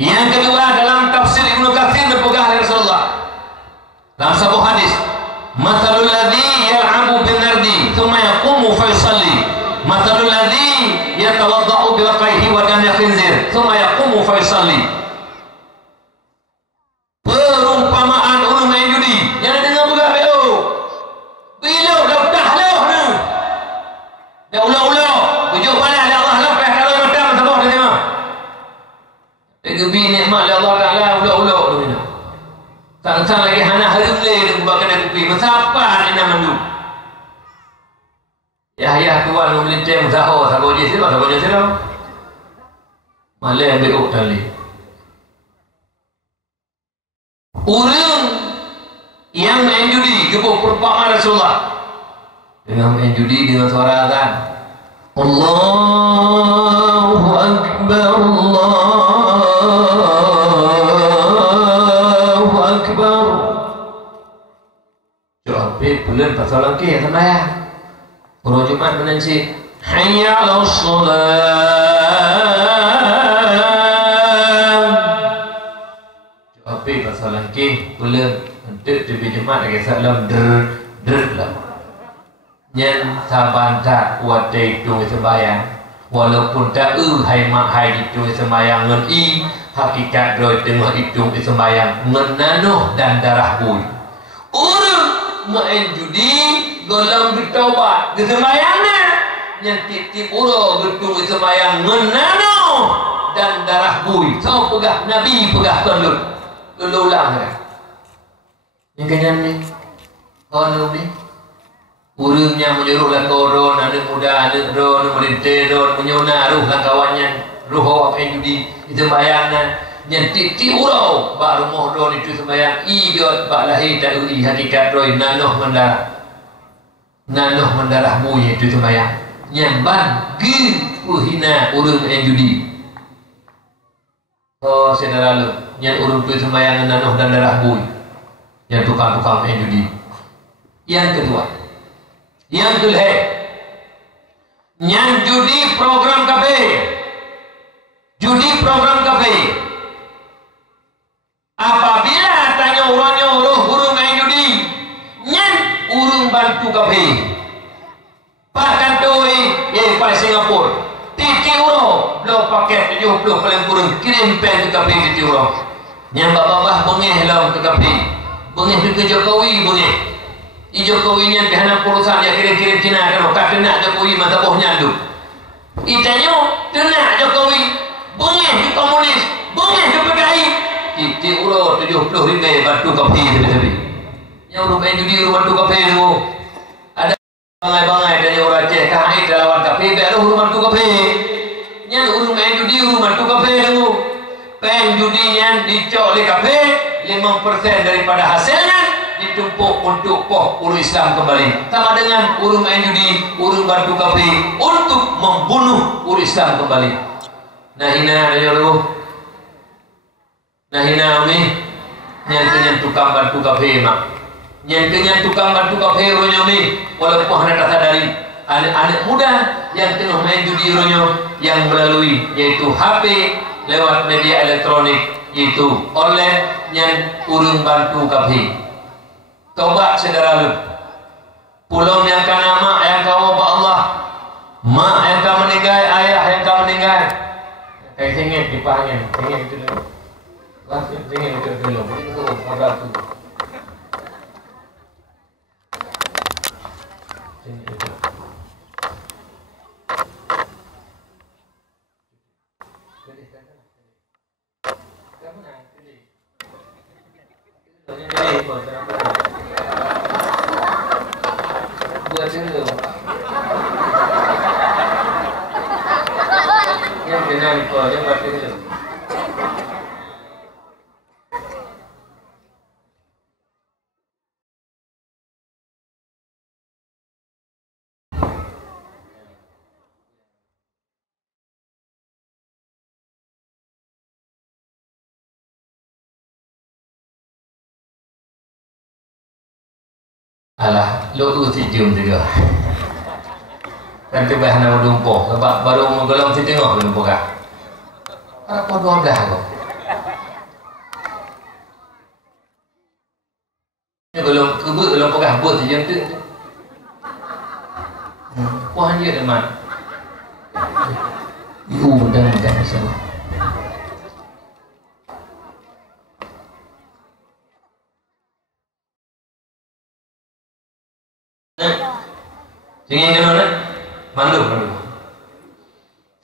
Yang kedua dalam tafsir Ibnu Katsir berpegang oleh Rasulullah dalam sebuah hadis, "Mathalul ladzi yal'abu bin nardi, thumma yaqumu fa yusalli, mathalul ladzi yatawadda'u bi raqaihi wa dam khinzir, thumma yaqumu fa yusalli." Perumpamaan orang main judi, yang dengar bukan belo. Belo dah dah ni. Dah ulah-ulah, bujuk pandai Allah lah payah kalau macam sabah dah tengok. Gebi nikmat oleh Allah Ta'ala ulak-ulak tu minum. Sang-sang lagi hana harum le dia buat kedai kopi. Mesapa ni nak mandu. Yahya tuan melintir Zahor sabar je sila. Malah ambil tali. Orang yang main judi gebuk perumpamaan Rasulullah dengan main judi dengan suara azan. Allahu Akbar, Allahu Akbar. Coba bulan pasal lagi sama ya. Orang Jumat menansi hayya 'alas shalah. Coba pasal lagi bulan untuk di Jumat lagi salam der lah. Nhân saban tak wadai tu sembahyang walaupun tak hai mak hai itu sembahyang ngan i hakikat roy tengah itu sembahyang ngan nanoh dan darah bui orang main judi golam bertaubat ke sembahyangnya yang tip-tip uro betul sembahyang ngan nanoh dan darah bui so pegah Nabi pegah tolong ulang yang kenyan ni Nabi urungnya menyuruhlah koron, anak muda, anak ron, melintir ron, menyona ruhlah kawannya, ruh awak yang judi, itu sembahyangnya, nyentik urau, bak rumah ron itu sembahyang, igot, bak lahir tak uri, hakikat roy, nanoh mendarah muih itu sembahyang, nyamban, uhina urung yang judi. Oh, saudara lu, yang urung itu sembahyang, nanoh dan darah muih, yang tukang-tukang yang judi. Yang kedua, yang kedua, yang judi program kafe, urang kirim pen ke kafe di urang. Yang babah bengeh lam ke kafe. Bengeh ke Jokowi bengeh. I Jokowi nya dihana perusahaan yang kirim-kirim Cina kan kata nak Jokowi mata boh nyandu. Itanyo tenak Jokowi. Bengeh di komunis, bengeh di PKI. Titik urang 70 ribu batu kafe tepi. Yang urang main judi urang batu kafe tu. Ada bangai-bangai dari orang Aceh kahit lawan kafe baru urang batu kafe. Yang urang main judi urang batu kafe tu. Pen judinya dicok di kafe 5% daripada hasilnya ditumpuk untuk urus Islam kembali. Sama dengan urung main judi, urung bantu kafe untuk membunuh urus Islam kembali. Nah hina ayo nah hina umi nyanyi tukang bantu kafe mak. Nyanyi tukang bantu kafe ronyo mi walaupun hendak tak sadari anak-anak muda yang tengah main judi ronyo yang melalui yaitu HP lewat media elektronik yaitu online yang urung bantu kafe. Tobat saudara lu. Pulau yang kana mak yang kau ba Allah. Mak yang kau meninggal, ayah yang kau meninggal. Kayak singit di pahanya, singit itu dulu. Wah, singit itu dulu. Itu ada tu. Singit itu. Buat dulu. Yang kenal kau, yang buat dulu. Alah, lo uti jum juga. Nanti bahan nama dumpo, sebab baru menggelam si tengok dumpo kah? Apa dua dah kau? Ini belum kebut belum pegah buat si jum tu. Puan dia teman. Ibu dan siapa? Singin kan mana? Mandu.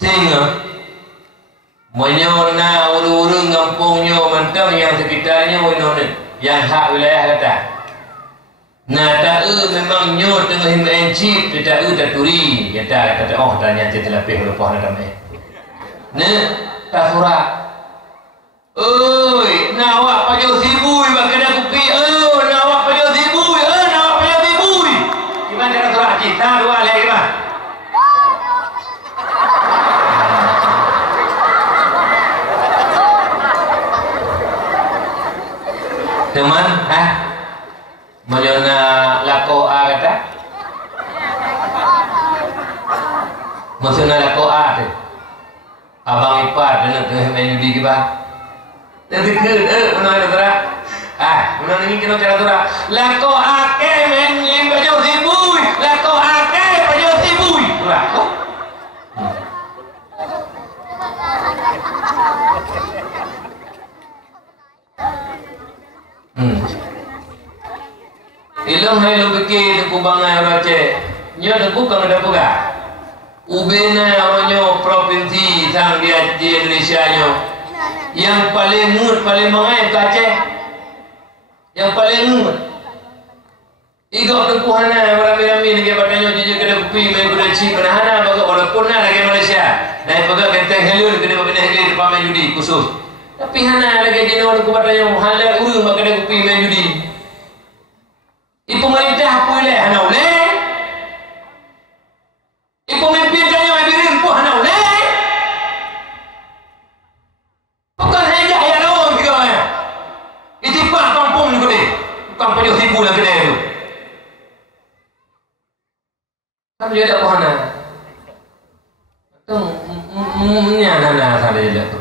Singin. Menyona uru-uru ngampungnya mentang yang sekitarnya winone yang hak wilayah kata. Nah tak memang nyo tengah himencip tak tak turi kata oh tanya cerita lebih lepas nak kami. Nah tak surat. Oi, nawak pajo sibui bakal aku pi. Nawak pajo sibui. Nawak pajo sibui. Gimana cara surat kita dua lagi mah. Teman, Majona lako a kata? Maksudnya lako a tu. Abang ipar dan tu main judi ke bah. Nanti ke, mana ada tera? Mana ni kena cara tera? Lako a ke main yang baju sibui. Lako a ke baju sibui. Tera. Ilmu hai lo fikir ku bangai orang Aceh. Nyo ada bukan ada bukan. Ubena orangnya provinsi sang dia di Indonesia nyo. Yang paling mut paling mangai ke Aceh. Yang paling mut. Igo tempuhana rame-rame lagi batanya jujur kena kupi main kuda cip panahana baga walaupun na lagi Malaysia. Naik baga kenteng helun kena babena helun pamen judi khusus. Tapi hana lagi jenis orang batanya halal urang baga kena kupi main judi. Pemerintah apa boleh hana boleh. Pemimpin kaya yang birin pun hana boleh. Bukan hanya yang orang kita ya. Itipak kampung ni kene. Bukan pada ribu lah kene tu. Kan dia tak hana. Tu nya hana sana dia tu.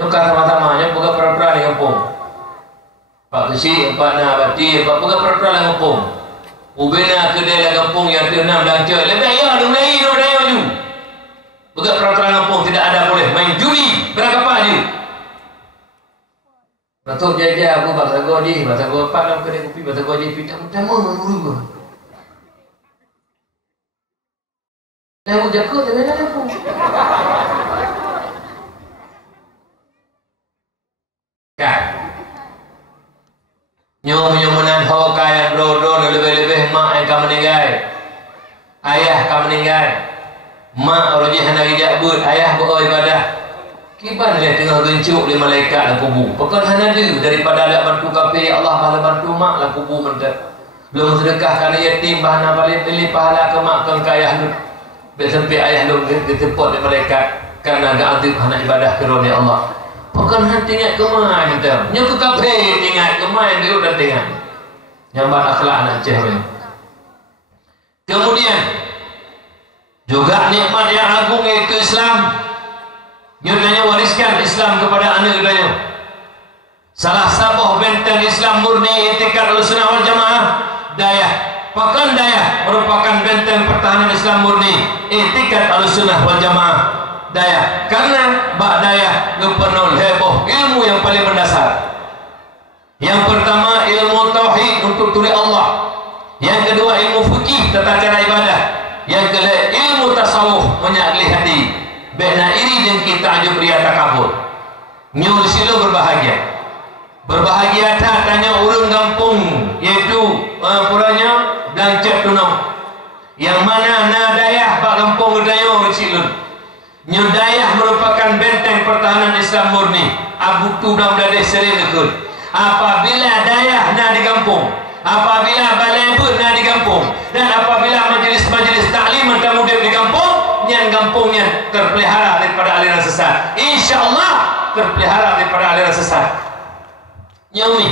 Jom sama-sama yang buka perang-perang di kampung. Pak Kesi, Pak Nabati, Pak Pegah perperang kampung. Ubena kedai kampung yang tu 6 dan cek. Lebih ya, dia mulai dia maju. Begat peraturan kampung tidak ada boleh main judi, berapa je. Betul jaja aku bahasa goji, bahasa goji apa dalam kedai kopi, bahasa goji pitang utama menurut. Dah ujar kau jangan ada pun. Kan? Nyom-nyomunan hokai yang bro lebih-lebih mak yang kamu meninggal, ayah kamu meninggal, mak rojih hendak dijabut, ayah beroi ibadah. Kiban dia tengah gencuk di malaikat dalam kubur. Pekan hana dia daripada alat bantu kafir Allah malah bantu mak dalam kubur mentah. Belum sedekah kerana yatim bahan balik pilih pahala ke mak ke ayah lu. Sampai ayah lu ditempot di malaikat kerana agak adib hana ibadah kerana Allah. Pekan hana tinggal ke mak mentah. Nyo ke kafir tinggal ke mak dia udah tinggal. Nyambat akhlak anak cewek. Kemudian juga nikmat yang agung yaitu Islam. Nyatanya wariskan Islam kepada anak kita. Salah satu benteng Islam murni i'tikad Ahlussunnah wal Jamaah Dayah. Pakan Dayah merupakan benteng pertahanan Islam murni i'tikad Ahlussunnah wal Jamaah Dayah. Karena bak Dayah penuh heboh ilmu yang paling mendasar. Yang pertama ilmu tauhid untuk turi Allah. Yang kedua ilmu fikih tata cara ibadah. Yang ketiga ilmu tasawuf menyakli hati. Bena iri dan kita aja pria takabur. Nyul silo berbahagia. Berbahagia tak tanya urang kampung yaitu puranya dan cek tunong. Yang mana na Dayah bak kampung Dayo silun. Nyul Dayah merupakan benteng pertahanan Islam murni. Abu tu dan dadeh sering ikut. Apabila Dayah na di kampung, apabila balai pun na di kampung, dan apabila majlis-majlis taklim muda di kampung, yang kampungnya terpelihara daripada aliran sesat. InsyaAllah terpelihara daripada aliran sesat. Nyawi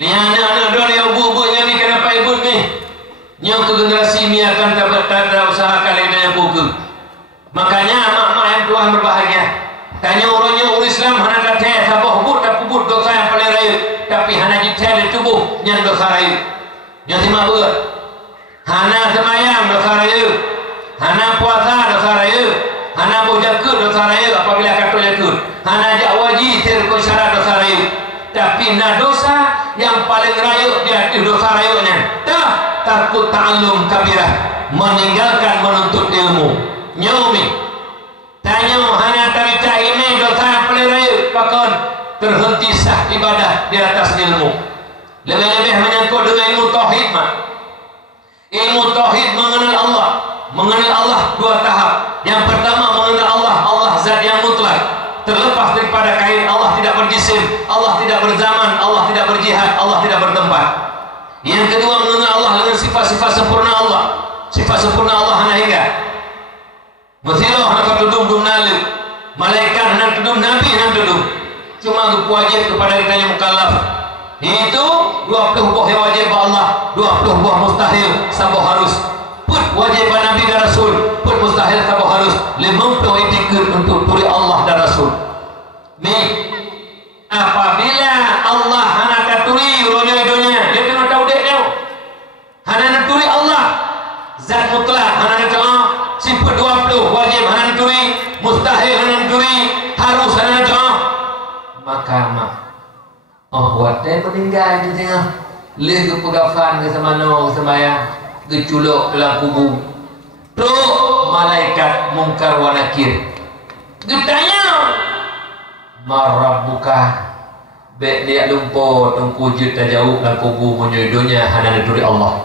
lihat anak-anak dua yang bubu ni kenapa ibu ni nyau ke generasi ni akan tak usaha kali yang buku. Makanya mak-mak yang Tuhan berbahagia. Tanya orangnya orang Islam hana datang sabah hubur tak kubur dosa yang paling raya, tapi hana jitah di tubuh yang dosa raya. Yang lima buat hana semayang dosa raya, hana puasa dosa raya, hana bujaka dosa raya apabila kata jakut, hana jak wajib terko syarat dosa raya. Tapi na dosa yang paling raya dia dosa rayanya. Dah takut ta'allum kabirah, meninggalkan menuntut ilmu. Nyomi tanya hana tarita ini dosa yang paling raya, pakon terhenti sah ibadah di atas ilmu. Lebih-lebih menyangkut dengan ilmu tauhid mak. Ilmu tauhid mengenal Allah. Mengenal Allah dua tahap. Yang pertama mengenal Allah, Allah zat yang mutlak, terlepas daripada kait. Allah tidak berjisim, Allah tidak berzaman, Allah tidak berjihad, Allah tidak bertempat. Yang kedua mengenal Allah dengan sifat-sifat sempurna Allah. Sifat sempurna Allah hana hingga Masilah hana tudum nalik, malaikat hana tudum, nabi hana tudum. Cuma wajib kepada kita yang mukallaf. Itu 20 buah yang wajib Allah, 20 buah mustahil sabah harus. Put wajib Nabi dan Rasul, put mustahil sabah harus. 50 itikad untuk turi Allah dan Rasul. Nih, apabila Allah hana katuri ronya dunia, dia kena tahu dia. Hana turi Allah, zat mutlak hana tahu. Sifat 20 wajib hana turi, mustahil hana turi, harus hana tahu. Maka wadah meninggal di tengah leh ke pegafan ke semana ke sembahyang ke culuk dalam kubur tu malaikat mungkar wa nakir ditanya marabbuka baik dia lumpur tungku juta jauh dalam kubur menyodonya hana dari Allah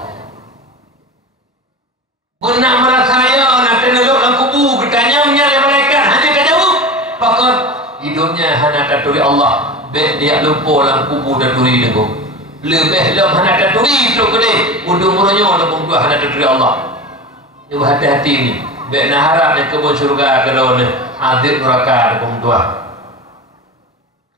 guna merasaya nak teneluk dalam kubur ditanya oleh malaikat hanya tak jauh pakon hidupnya hana dari Allah. Baik dia lupa dalam kubur dan duri ni kau. Lebih dalam hana dan duri tu kene. Mudah-mudahnya dalam kubur hana dan duri Allah. Cuba hati-hati ni. Baik nak harap ni kebun syurga kalau ni adib neraka dalam kubur.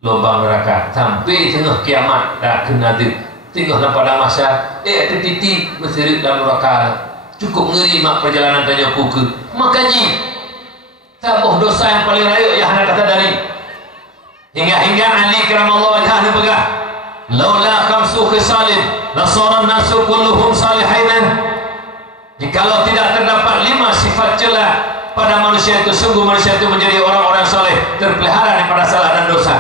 Lubang neraka sampai tengah kiamat dah kena adib. Tengah pada masa titi berserik dalam neraka. Cukup ngeri mak perjalanan tanya kuku. Makaji. Sabuh dosa yang paling raya yang hana kata dari hingga Ali karamallahu wajhahu berkata laula khamsu khisalin lasara an-nasu kulluhum salihin. Jikalau tidak terdapat 5 sifat celah pada manusia itu, sungguh manusia itu menjadi orang-orang soleh, terpelihara daripada salah dan dosa.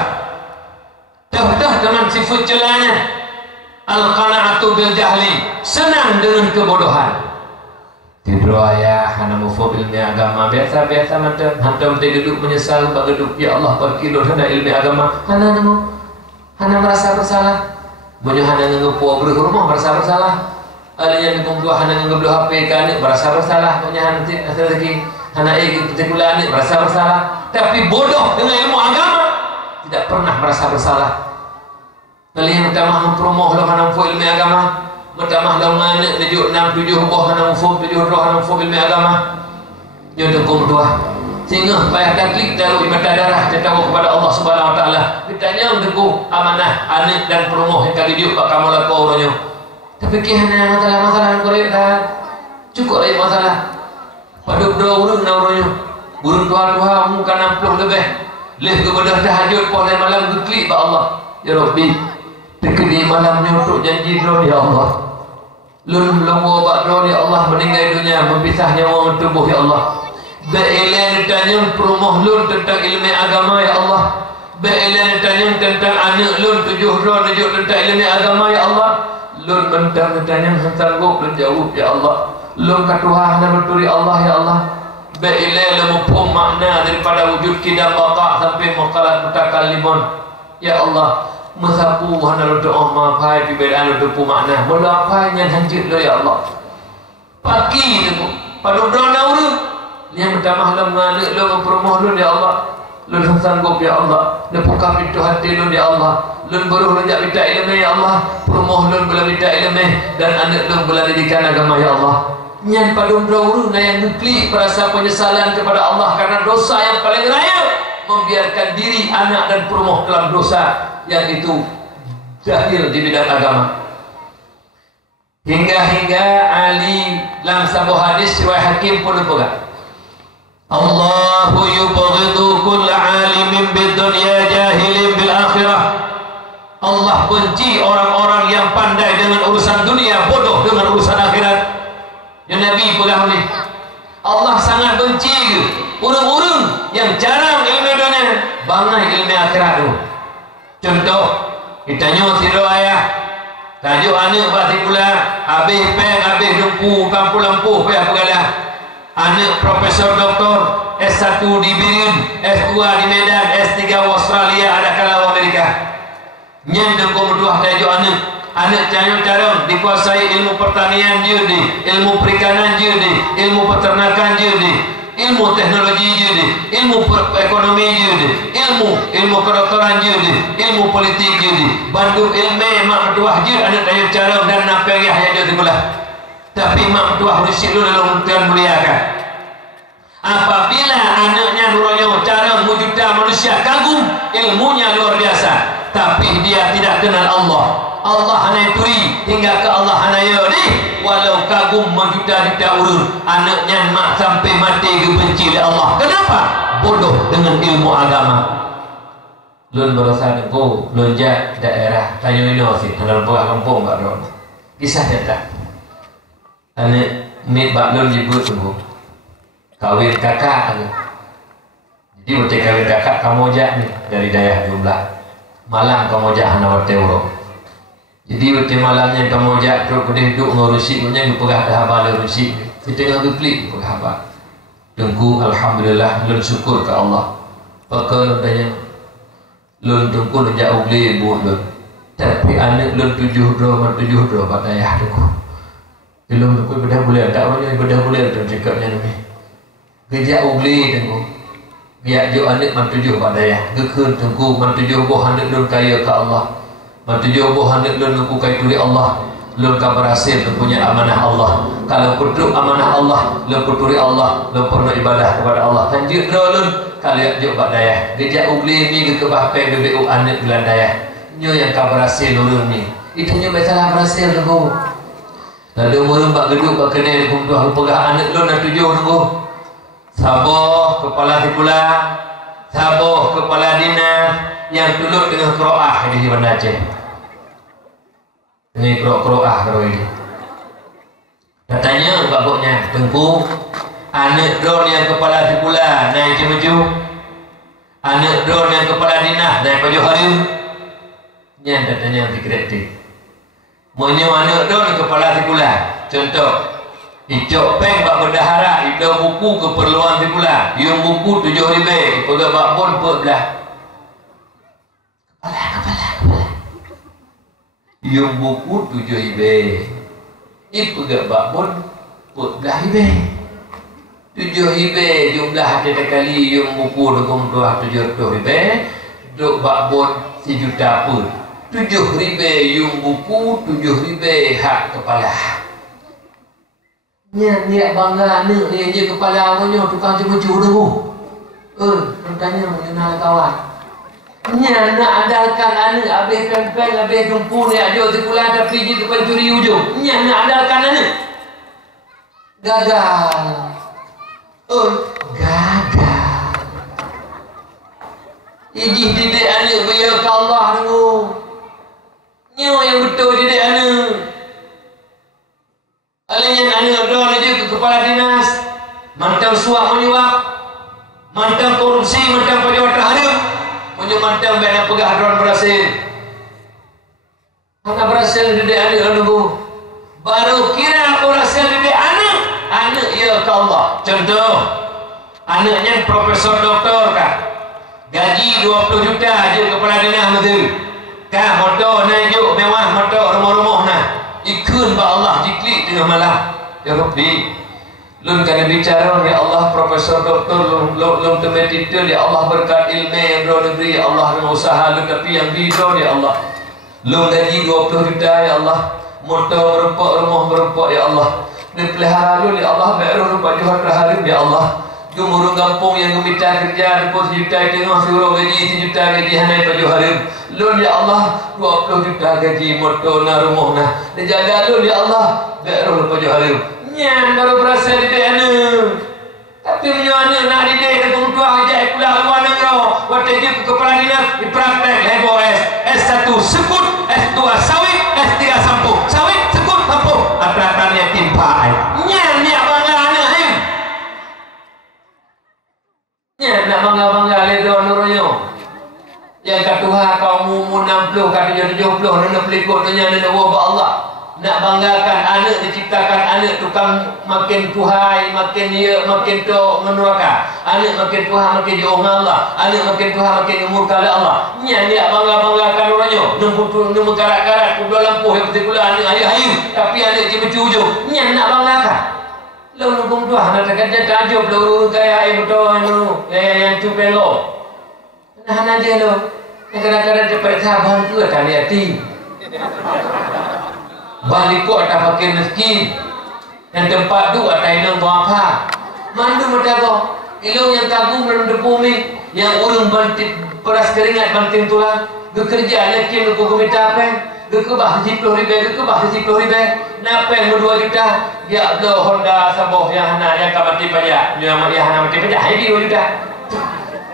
Dah dengan sifat celanya. Al-qana'atu bil jahli, senang dengan kebodohan. Tidur ayah, hana mufo ilmi agama biasa-biasa macam hantam duduk menyesal bak duduk ya Allah pergi do hana ilmi agama, hana merasa bersalah. Bunyi hana ngepuo berhormah merasa bersalah. Alanya dikumpul hana ngebelu HP kan merasa bersalah. Bunyi hana rezeki hana ketika ni merasa bersalah. Tapi bodoh dengan ilmu agama tidak pernah merasa bersalah. Kalian pertama mempromoh lo hana mufo ilmi agama. Pertama dalam mana tujuh 6 7 buah hana mufum 7 roh hana mufum ilmu agama dia dukung doa sehingga payah klik dalam ibadah darah dia tahu kepada Allah Subhanahu Wa Taala ditanya untuk amanah anak dan perumoh yang kali dia kamu laku orangnya tapi kihana masalah korek dah cukup lagi masalah pada doa urun na orangnya burung Tuhan muka 60 lebih leh kepada tahajud pada malam klik ba Allah ya Rabbi di malamnya untuk janji doa ya Allah. Lun lombo bakdo ya Allah meninggal dunia mempisah nyawa tubuh ya Allah. Be'ilan ditanya perumoh lun tentang ilmu agama ya Allah. Be'ilan ditanya tentang anak lun 7 roh tunjuk tentang ilmu agama ya Allah. Lun mentang ditanya sanggup menjawab ya Allah. Lun katuhan dan berturi Allah ya Allah. Be'ilan lemupum makna daripada wujud kidam baqa sampai makalat mutakallimun ya Allah. Masapu hana doa maafai perbedaan depu makna bola apa yang hancur lo ya Allah pagi tu pada doa nauru yang pertama dalam ngalik lo mempromoh lo ya Allah lo sanggup ya Allah lo buka pintu hati lo ya Allah lo baru lo jak minta ilmu ya Allah promoh lo boleh minta ilmu dan anak lo boleh didikan agama ya Allah yang pada doa na yang nukli perasa penyesalan kepada Allah karena dosa yang paling raya membiarkan diri anak dan promoh dalam dosa yang itu jahil di bidang agama hingga Ali dalam sebuah hadis riwayat Hakim pun berkata Allahu yubghidu kull alimin bid dunya jahilin bil akhirah Allah benci orang-orang yang pandai dengan urusan dunia bodoh dengan urusan akhirat ya Nabi pegang ni Allah sangat benci orang-orang yang jarang ilmu dunia bangai ilmu akhirat tu. Contoh, kita nyok si ayah tajuk anak bati pula habis peng, habis lumpuh kampung lampuh payah pegalah anak profesor doktor S1 di Birin, S2 di Medan, S3 Australia ada kalau Amerika nyen dengkong berdua tajuk anak carang dikuasai ilmu pertanian judi, ilmu perikanan judi, ilmu peternakan judi ilmu teknologi jadi, ilmu ekonomi jadi, ilmu kedokteran jadi, ilmu politik jadi, bandu ilmu mak bertuah je anak tanya cara dan napeng yang jadi sekolah. Tapi mak bertuah rusik lu dalam Tuhan muliakan. Apabila anaknya nuronya cara mewujudkan manusia kagum, ilmunya luar biasa, tapi dia tidak kenal Allah. Allah hanya turi hingga ke Allah hanya yodi walau kagum menjuta-juta urun anaknya mak sampai mati kebenci oleh Allah. Kenapa? Bodoh dengan ilmu agama. Lun berasa dengku lonjak daerah Tanjung Ino sih dalam kampung Mbak Ron. Kisah nyata. Anak mik Mbak Lun nyebut tunggu kawin kakak. Jadi waktu kawin kakak kamu jak nih dari daerah jumlah Malang kamu jak hana Teuro. Jadi waktu malamnya kamu jak terus kedih duduk ngurusi punya dipegah haba ngurusi kita yang klik pegah haba dengku alhamdulillah lun syukur ke Allah pakal tanya lun dengku lun jauh beli lun tapi anak lun 7 roh pada ayah dengku lun dengku bedah boleh tak orangnya bedah boleh tu cakapnya ni kerja beli dengku biar jo anak man 7 pada ayah gekun dengku man 7 boh anak lun kaya ke Allah Matujuh buah anak lun nuku kai tuli Allah lun ka berhasil punya amanah Allah kalau putru amanah Allah lun puturi Allah lun pernah ibadah kepada Allah tanjir lun kalian juk bak daya gejak ugli ni ke bahpe bebek anak bulan daya nyo yang ka berhasil lun ni itu nyo masalah berhasil tu lalu murung bak geduk bak kenal kum tuah pegah anak lun na 7 nunggu saboh kepala tipula saboh kepala dinas yang tuluk dengan Qur'ah di Bandar Aceh. Ini Qur'ah kalau ini. Katanya babuknya tengku Anak drone yang kepala sekolah naik maju. Anak drone yang kepala dinas naik baju hari. Yang datanya anti kreatif. Menyo anak drone kepala sekolah. Contoh, icok peng bak berdahara, ida buku keperluan sekolah. Yung buku 7,000, pegak bak bon belah. Kepala. Yung buku 7,000. Pegak bak bon belah ibe. 7,000 jumlah ada kali yung buku dukung 7,000 duk bak bon 1 juta pun 7,000 yung buku 7,000 hak kepala niat bangga ni je kepala awaknya tukang cucu tu tanya mengenal kawan nak andalkan anak habis pen-pen habis dumpu ni aja sekolah tapi je pencuri ujung nak andalkan anak gagal gagal. Ijih didik anak biar ke Allah dulu. Nyo yang betul didik anak. Alanya anak doa aja ke kepala dinas. Mantap suap menyuap. Mantap korupsi, mantap pejabat terhadap. Mantap bina pegah drone berhasil. Mana berhasil didik anak dulu. Baru kira berhasil didik anak. Anak ya ke Allah. Contoh, anaknya profesor doktor kah? Gaji 20 juta aja kepala dinas betul. Kah motor naik juk mewah motor rumah-rumah nah. Ikun ba Allah diklik dengan malam. Ya Rabbi. Lun kena bicara ya Allah profesor doktor lun temetitul ya Allah berkat ilmu yang luar negeri ya Allah dengan usaha lun tapi yang bidon ya Allah. Lun gaji 20 juta ya Allah. Motor merempok rumah merempok ya Allah. Ni pelihara lu ya Allah baru rupa jual terharum ya Allah. Jumurung kampung yang gemita kerja 20 juta tengah suruh gaji 1 juta gaji hanai baju harum. Lu ya Allah 20 juta gaji motor na rumah na. Dia jaga lu ya Allah baru rupa jual harum. Nyan baru berasa didik anak. Tapi menyoana nak didik ke tua ajak kuliah luar negara. Waktu itu kepala dinas dipraktek heboh S1 sekut, S2 sawit, S3 sampung. Sawit sekut sampung. Atrakannya timpa. Nyan niat bangga anak him. Nyan nak bangga-bangga lihat orang-orangnya. Yang kata Tuhan kaum 60 kata 70 nak pelikut dunia nak wabak Allah. Nak banggakan anak diciptakan anak tukang makin tuhai makin dia makin tu meneraka anak makin Tuhan makin jauh Allah anak makin Tuhan makin murka Allah dia bangga-banggakan orangnya nemu karat-karat kuda lampu yang betul anak ayu tapi anak dia berjujur nak banggakan lalu nunggu Tuhan nak kerja tajub lalu kaya betul yang tu belok nah aja lo kadang-kadang cepat sabar tu tak hati balik kok tak pakai miskin dan tempat tu ada yang apa mandu mereka ilmu yang kagum dalam depumi yang urung banting peras keringat banting tulang bekerja lekin aku minta apa gekebah 10 ribu gekebah 10 ribu napa yang 2 juta ya ada Honda Sabah yang hana yang kabati pajak yang hana mati pajak hai 2 juta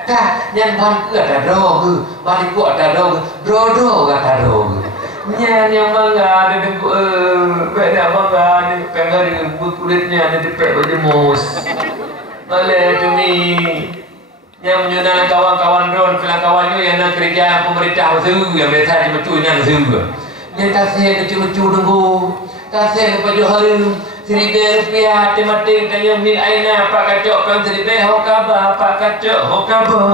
kah yang ban ke ada dog balik kok ada dog drodo kata dog yang bangga ada dengku beda bangga ada pengar kulitnya ada dipek baju mus boleh demi yang menyunakan kawan-kawan drone kawan-kawan itu yang nak kerja pemerintah itu yang biasa dimecu yang itu yang kasih kecil-kecil dengku kasih kepada hari Rp1,000 tematik tanya min aina pak kacok kan Rp1,000 hokaba pak kacok hokaba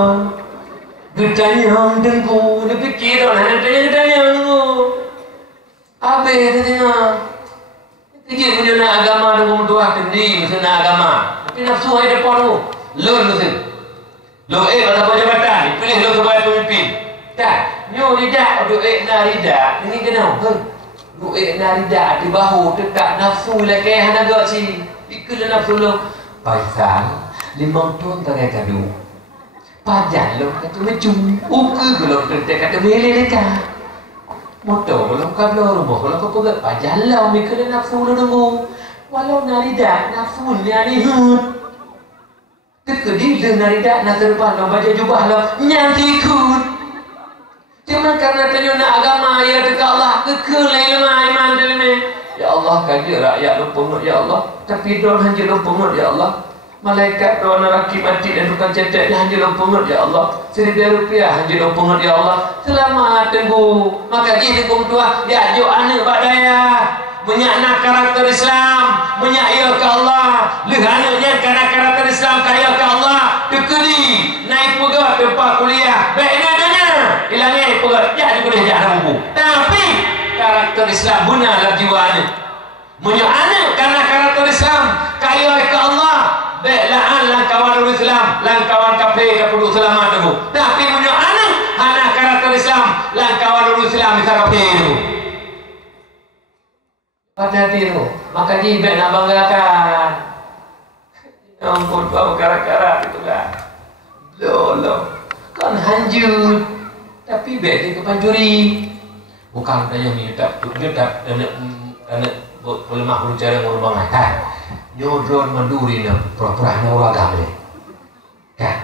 bertanya dengku dia fikir orang tanya dengku apa dia tanya fikir punya agama dengku mentua kendi misalnya agama tapi nafsu ada depan tu lon mesti lo pada jabatan pilih lo sebagai pemimpin tak nyo tidak doa narida ini kena doa narida di bahu dekat nafsu lah kayak hanaga si ikut nafsu lo pasal 5 tahun tak kadu pajak lo kata macam uke kalau kata milih dekat motor kalau kabel rumah kalau kau pegang pajak lo mikir nafsu lo dulu walau narida nafsu ni Kedih dengan ridak nak terlepas lo baca jubah lo nyanti ikut. Cuma karena tanya nak agama ya dekat Allah kekelai lemah iman dalam ya Allah kaji rakyat lo pengut ya Allah tapi don hanya lo pengut ya Allah Malaikat doa neraki mati dan tukang cetek dia hanya lumpungut ya Allah. Rp1,000 hanya lumpungut ya Allah. Selamat tunggu. Maka dia tunggu tua ya jo anak badaya. Menyakna karakter Islam, menyak ke Allah. Lehananya karena karakter Islam kaya ke Allah. Dekedi naik pegat tempat kuliah. Baiknya adanya hilangnya pegat jadi kuliah jangan buku. Tapi karakter Islam benarlah jiwanya. Menyak anak karena karakter Islam kaya ke Allah. Baiklah lang kawan Islam, lang kawan kafir tak perlu selamat tu. Tapi menyak anak karakter Islam, lang kawan Islam bisa kafir tu. Hati-hati tu. Maka jibet nak banggakan. Ya ampun, bau karat-karat itu kan. Loh. Kan hanjut. Tapi bet dia kepanjuri. Bukan tanya ni tak dan lemah berbicara dengan orang bangai. Nyodron manduri na pura-pura na uragam ni. Kan?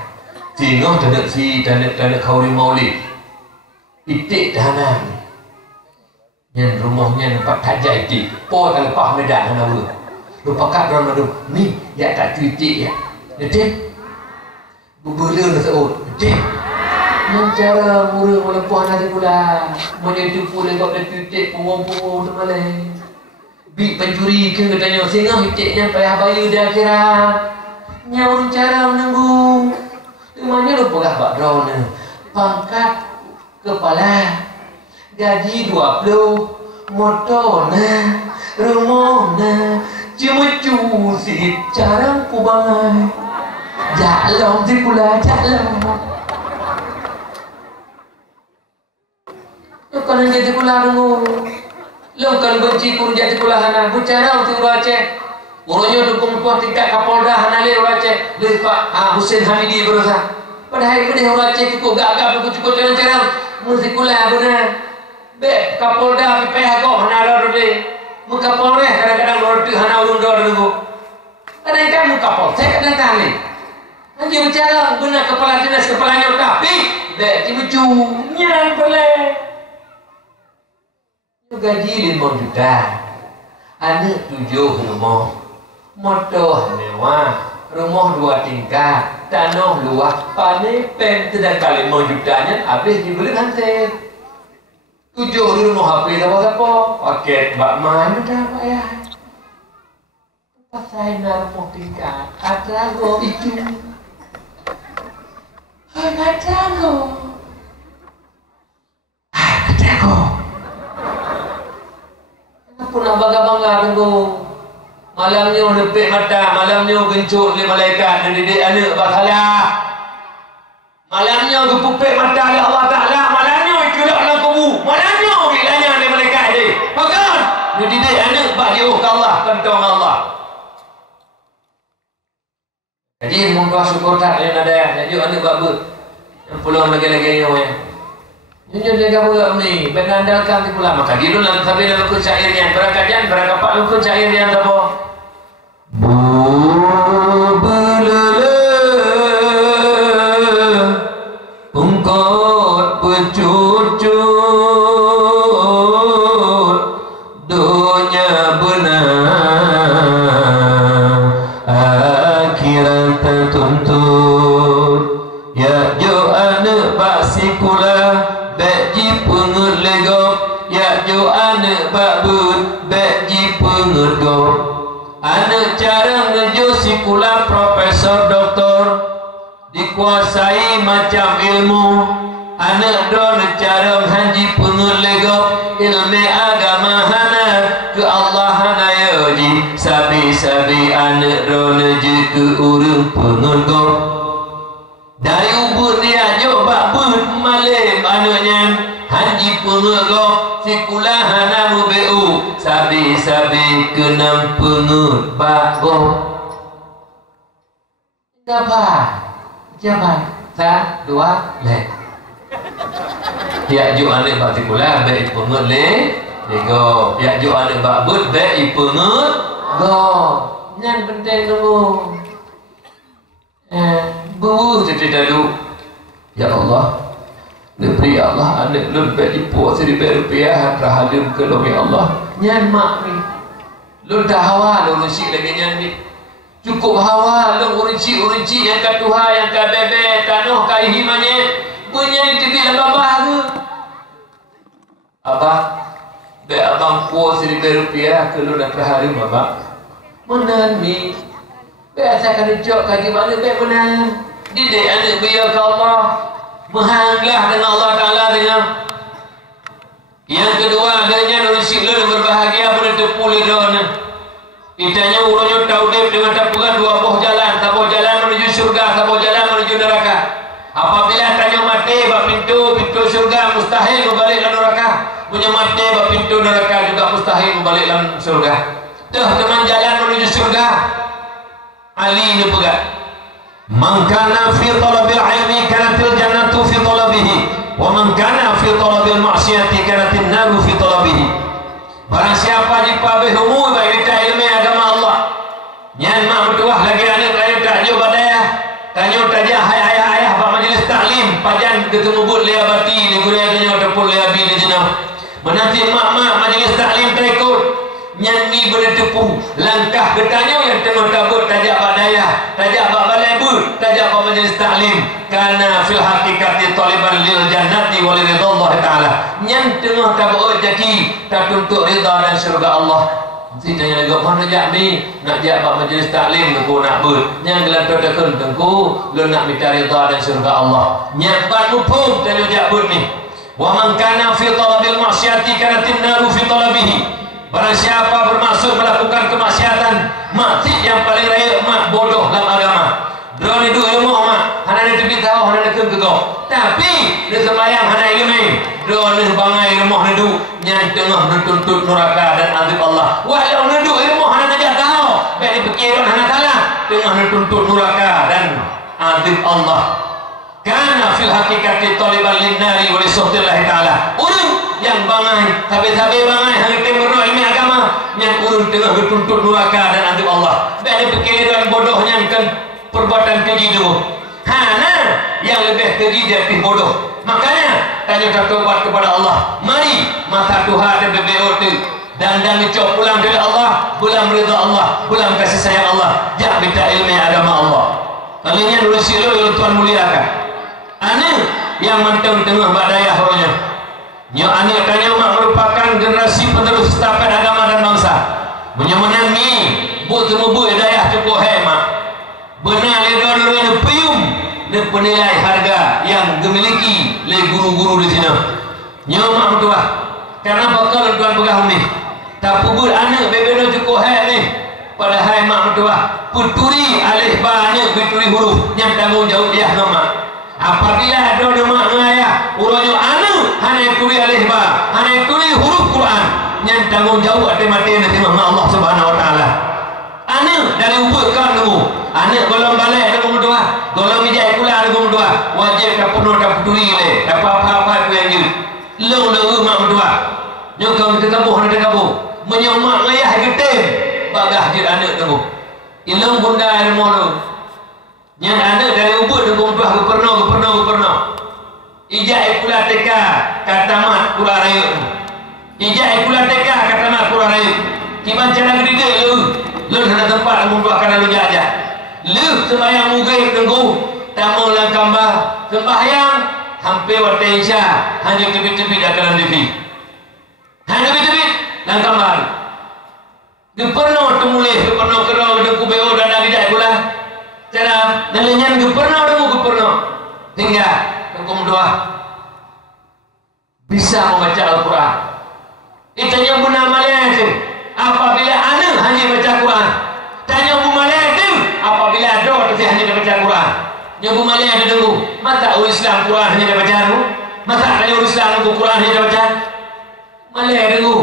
Sehingga tanda kauri maulid. Itik dahanan. Yang rumahnya nampak tajak itik. Po tak lepas medan hana ulu. Lupa kat dalam madu. Ni, ya tak tu itik ya. Nanti? Bubula na seut. Nanti? Yang cara murah melepuh nanti pula. Menyetu pula kau dah tu itik punggung-punggung tu malai. Bik pencuri ke katanya. Sehingga itiknya payah bayu di akhirat. Nyawa cara menunggu. Rumahnya lupa kah bak draw na. Pangkat kepala. Gaji 20, motor na, rumah na, cuma cuci cara pubangai. Jalan si pula jalan. Bukan jadi pula nunggu. Bukan benci pun jadi pula hana. Bicara untuk Aceh. Urutnya dukung tuan tingkat Kapolda hana le Aceh. Le Pak Hussein Hamidi berusaha. Padahal ini Aceh cukup gagap cukup jalan-jalan. Mesti pula benar. Be Kapolda payah kau hana rode. Muka Polres kadang-kadang rode hana urun dulu. Kadang-kadang muka Polres kadang-kadang ni. Nanti bicara benar kepala dinas kepalanya tapi be timucu nyan boleh. Gaji 5 juta. Anak 7 rumah. Motor mewah. Rumah 2 tingkat. Tanah luas. Panik pen tidak kali 5 jutanya habis dibeli hantar. 7 di rumah HP siapa-siapa. Paket bak main dah payah. Pasal nak rumah tingkat. Ada go itu. Ada go. Ada go. Kenapa nak bangga-bangga tunggu. Malamnya nepek mata. Malamnya gencut oleh malaikat. Dan didik anak bersalah. Malamnya gepupek mata oleh Allah Ta'ala. Malamnya ikulak dalam kubu. Malamnya bilanya oleh malaikat dia. Bahkan dia didik anak bagi ke Allah. Kentong Allah. Jadi muka syukur tak yang ada. Jadi anak bagus. Yang pulang lagi-lagi yang Jujur dia kamu ni. Mengandalkan di pulang. Maka dia dalam sampai dalam lukun syairnya. Berakajan. Berakapak lukun syairnya apa? Ungkot pecucut dunia benar akhirat tertuntut ya jo anak bak sikula beji pengut legop ya jo anak bak but beji pengut gop anak cara ngejo sikula profesor doktor dikuasai macam ilmu anak don cara haji pengelegop ilmu agama hana ke Allah hana yoji sabi-sabi anak don je ke urang pengelegop dari ubud dia jo bakbut malim anaknya haji pengelegop sikulah hana mubeu sabi-sabi kenam pengut bakgop apa Jaman, 1, 2, le. Ya ju anak partikular, baik pengut le, lego. Ya ju anak bakbut, baik pengut, go. Yang penting dulu. Bu, cerita dulu. Ya Allah, lebih Allah anak lebih dipuas RM1,000 terhalim ke lobi Allah. Nyan mak ni, lu dah hawa lu rusik lagi nyan ni. cukup hawa long urinci yang ka Tuhan yang ka bebe tanah ka himanya punya TV babah ke abah be abang puas ₹1,000 kalau dah perhari babak menan ni biasa kan jok kaji mana be menan didik anak biar ke Allah menghanglah dengan Allah Ta'ala dengan yang kedua adanya nulisik lu berbahagia pada tepul idona itanya urunnya taudib dengan tapukan 2 buah jalan tabuh jalan menuju surga tabuh jalan menuju neraka apabila tanya mati bak pintu surga mustahil membalik ke neraka punya mati bak pintu neraka juga mustahil membalik ke surga tuh teman jalan menuju surga Ali ni pegang man kana fi talabil ilmi kanatil jannatu fi talabihi wa man kana fi talabil ma'siyati kanatin naru fi talabihi barang siapa di pabeh umur baik kita ilmu agama Allah nyan mak bertuah lagi anak kaya takjo badaya tanyo tajah ayah pak majlis taklim pajan ketemu but lia bati di guraya tanyo ataupun lia bi di jenam menanti mak majlis taklim terikut nyanyi berdepu langkah bertanya yang tengah tabut tajak badaya tajak bak balai but tajak bak majlis taklim karena fil hakikati taliban lil jannati wa liridallah ta'ala yang tengah tabut jaki tak untuk rida dan syurga Allah si tanya lagi mana jak ni nak jak bak majlis taklim aku nak but yang gelantar takun tengku lu nak minta rida dan syurga Allah nyabat mupum tanya jak but ni wa man kana fi talabil ma'syati kanatin naru fi talabihi barang siapa bermaksud melakukan kemaksiatan maksud yang paling raya mak bodoh dalam agama drone itu ilmu mak hana ni tepi tahu hana nak kegau tapi dia sembahyang hana ilmu drone bangai ilmu nedu yang tengah menuntut neraka dan azab Allah walau nedu ilmu hana nak tahu baik pikiran hana salah tengah menuntut neraka dan azab Allah kana fil hakikati taliban linnari wa lisawtillahi ta'ala urun yang bangai sabi-sabi bangai hang timur ilmu agama yang urun tengah bertuntut neraka dan azab Allah dan pikiran bodohnya kan perbuatan keji itu hana yang lebih keji dari bodoh makanya tanya taubat kepada Allah mari mata Tuhan dan BBO tu dan ngecok pulang dari Allah pulang ridha Allah pulang kasih sayang Allah jak minta ilmu agama Allah kalinya dulu silu yang Tuhan muliakan anak yang menteng tengah badaya rohnya yang anak tanya mak merupakan generasi penerus estafet agama dan bangsa menyemenang ni buat semua buat daya cukup hemat benar lega-lega ni peyum ni penilai harga yang dimiliki oleh guru-guru di sini nyamak bertuah karena bakal tuan pegang ni tak pubut anak bebena cukup hemat ni padahal mak bertuah puturi alih banyak puturi huruf yang tanggung jawab dia nama apabila ada nama ayah urunyo anu hanya tuli alih ba hanya tuli huruf Quran yang tanggung jawab ada mati nanti Allah Subhanahu wa taala anu dari ubud kan nemu anu golong balai ada kumudua golong mijai pula ada kumudua wajib ka penuh ka tuli le apa-apa tu yang je long mak mudua nyokong kita kabuh nanti kabuh menyomak ayah getem bagah je anak temu ilmu bunda ilmu lu yang ada dari ubud dengan tuah gubernur ijai pula teka katamat pula raya ijai pula teka katamat pula raya kiban cara gede lu ada tempat untuk tuah kana lu jajah lu sembahyang mugai tenggu tamu lang kambah sembahyang hampir waktu isya hanya tepi-tepi dalam TV hanya tepi-tepi lang kambah gubernur temulih gubernur kerau dan kubeo dan ijai pula cara nelayan gubernur hingga hukum doa bisa membaca Al-Quran itu yang benar malaikat apabila anak hanya baca Quran tanya bu malaikat apabila ada dia hanya baca Quran yang bu malaikat dulu masa orang Islam Quran hanya baca dulu masa ada orang Islam Quran hanya baca malaikat dulu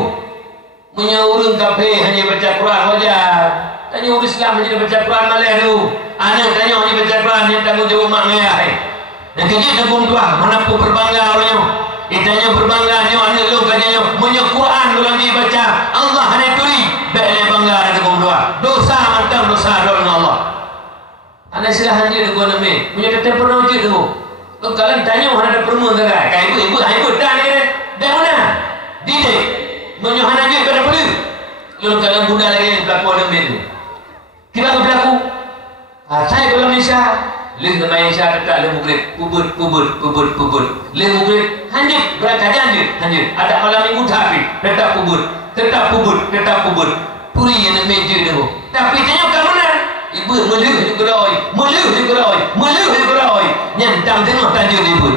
menyuruh kafir hanya baca Quran wajar tanya orang Islam hanya baca Quran malaikat dulu anak tanya hanya baca Quran yang tanggung jawab mak ayah dan kejadian hukum tuah mana pun berbangga orangnya itanya berbangga nyo anak lu katanya punya Quran belum dibaca Allah hanya turi baik bangga dengan hukum tuah dosa mantap dosa dengan Allah anak silahkan je dengan nama punya tetap pernah je tu kalian tanya mana ada permu enggak kayak ibu dah ni dah mana didik punya hanya je pada perlu lalu kalian bunda lagi berlaku nama tu kira berlaku Isya. Lih main Isya dekat le maghrib, pubut. Le maghrib hanjut berangkat hanjut. Ada malam minggu tapi tetap pubut. Puri yang nak meja tu. Tapi tanya kat mana? Ibu melih juga roi. Nyantang tengok tajuk ibu.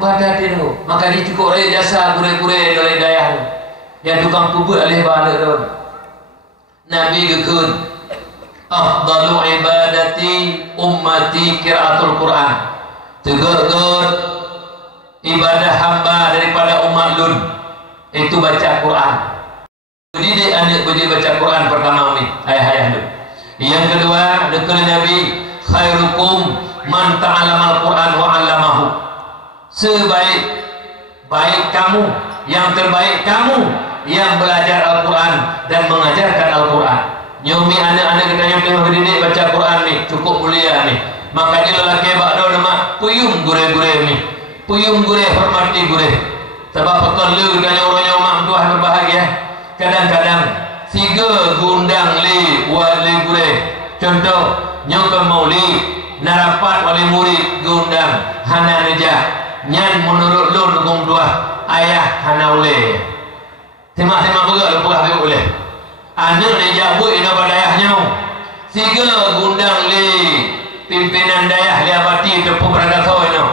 Pada hati tu. Maka dia cukup raya jasa gure-gure dari dayah. Yang tukang pubut alih balik tu. Nabi gekun. Afdalu ibadati ummati qiraatul Quran. Tegur-gur ibadah hamba daripada umat lun itu baca Quran. Didik anak baca Quran pertama ni ayah-ayah tu. Yang kedua dekul Nabi khairukum man ta'allama al-Quran wa 'allamahu. Sebaik kamu, yang terbaik kamu yang belajar Al-Quran dan mengajarkan Al-Quran. Nyomi anak-anak kita yang tengah berdidik baca Quran ni cukup mulia ni. Maka dia lelaki bakdo nama puyung gure-gure ni. Puyung gure hormati gure. Sebab pekan lu dan orang mak tuah berbahagia. Kadang-kadang tiga gundang li wali gure. Contoh nyokal mauli narapat wali murid gundang hana neja. Nyan menurut lu dukung tuah ayah hana ule. Tema-tema berat lepas dia boleh. Anak dia jabut ina badayahnya. Tiga gundang li pimpinan dayah dia bati tepuk berada sawai no.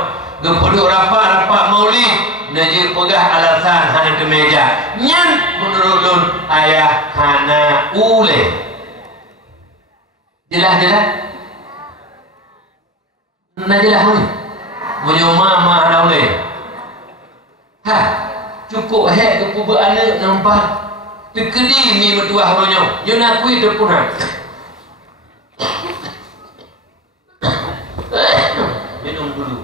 Gepeduk rapat maulid. Najib pegah alasan hana ke meja. Nyan menurut lun ayah hana ule. Jelas. Jelas ni. Menyoma hana ule. Cukup hek ke kubur anak nampak. Tekedi mi bertuah ronyo. Yo nak kui terpunah. Minum dulu.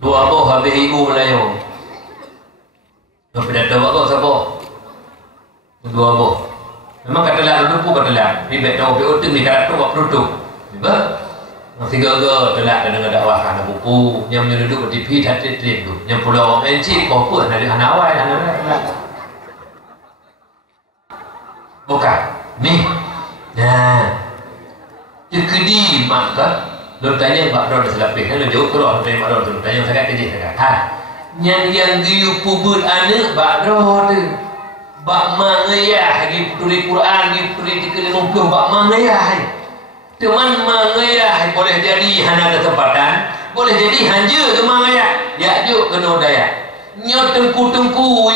Dua boh habis ibu Melayu. Yo pedak dua boh siapa? Dua boh. Memang kata lah dulu kata lah. Ribet dah opi otem ni kata tu buat produk. Ba? Tiga-tiga telak dengan dakwah anak buku yang menyeduk di TV hati tu. Yang pulau mencik kau pun ada anak awal anak. Bukan. Ni. Nah. Tekedi maka lu tanya Pak Ron selapih kan lu jauh keluar dari Pak Ron tu tanya sangat kejih sangat. Yang giu pubut anak Pak Ron tu. Bak mangayah lagi tulis Quran lagi tulis 350 bak mangayah. Teman mangayah boleh jadi hana kesempatan, boleh jadi hanja ke mangayah. Ya juk kena daya. Nyo tengku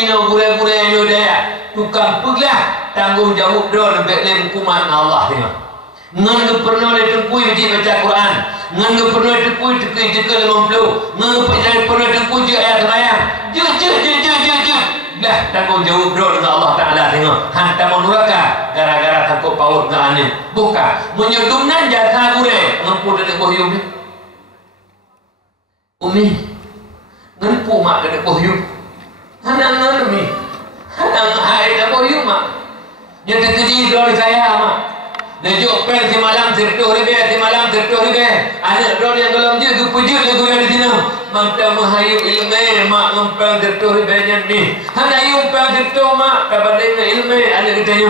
ino gure-gure ino daya. Tukang peglah tanggungjawab do lebih lem kumat Allah tengok. Ngan ke pernah le tengku baca Quran. Ngan ke pernah tengku teka 50. Ngan ke pernah tengku je ayat sembahyang. Je. Dah tanggungjawab do dengan Allah Taala tengok. Hantar neraka gara-gara takut paut dengan angin. Bukan menyedumnan jasa gure ngempu dekat bohyum ni. Umi ngempu mak dekat bohyum. Hana umi. Hana hai dekat bohyum mak. Yang terjadi dari saya mak. Nejuk pen si malam tertuh ribe. Anak drone yang dalam je kepejut lagu dari sini. Manta mahayu ilmu mak ngempang tertuh ribe ni. Hana yumpang tertuh mak kabadina ilmu anak kita.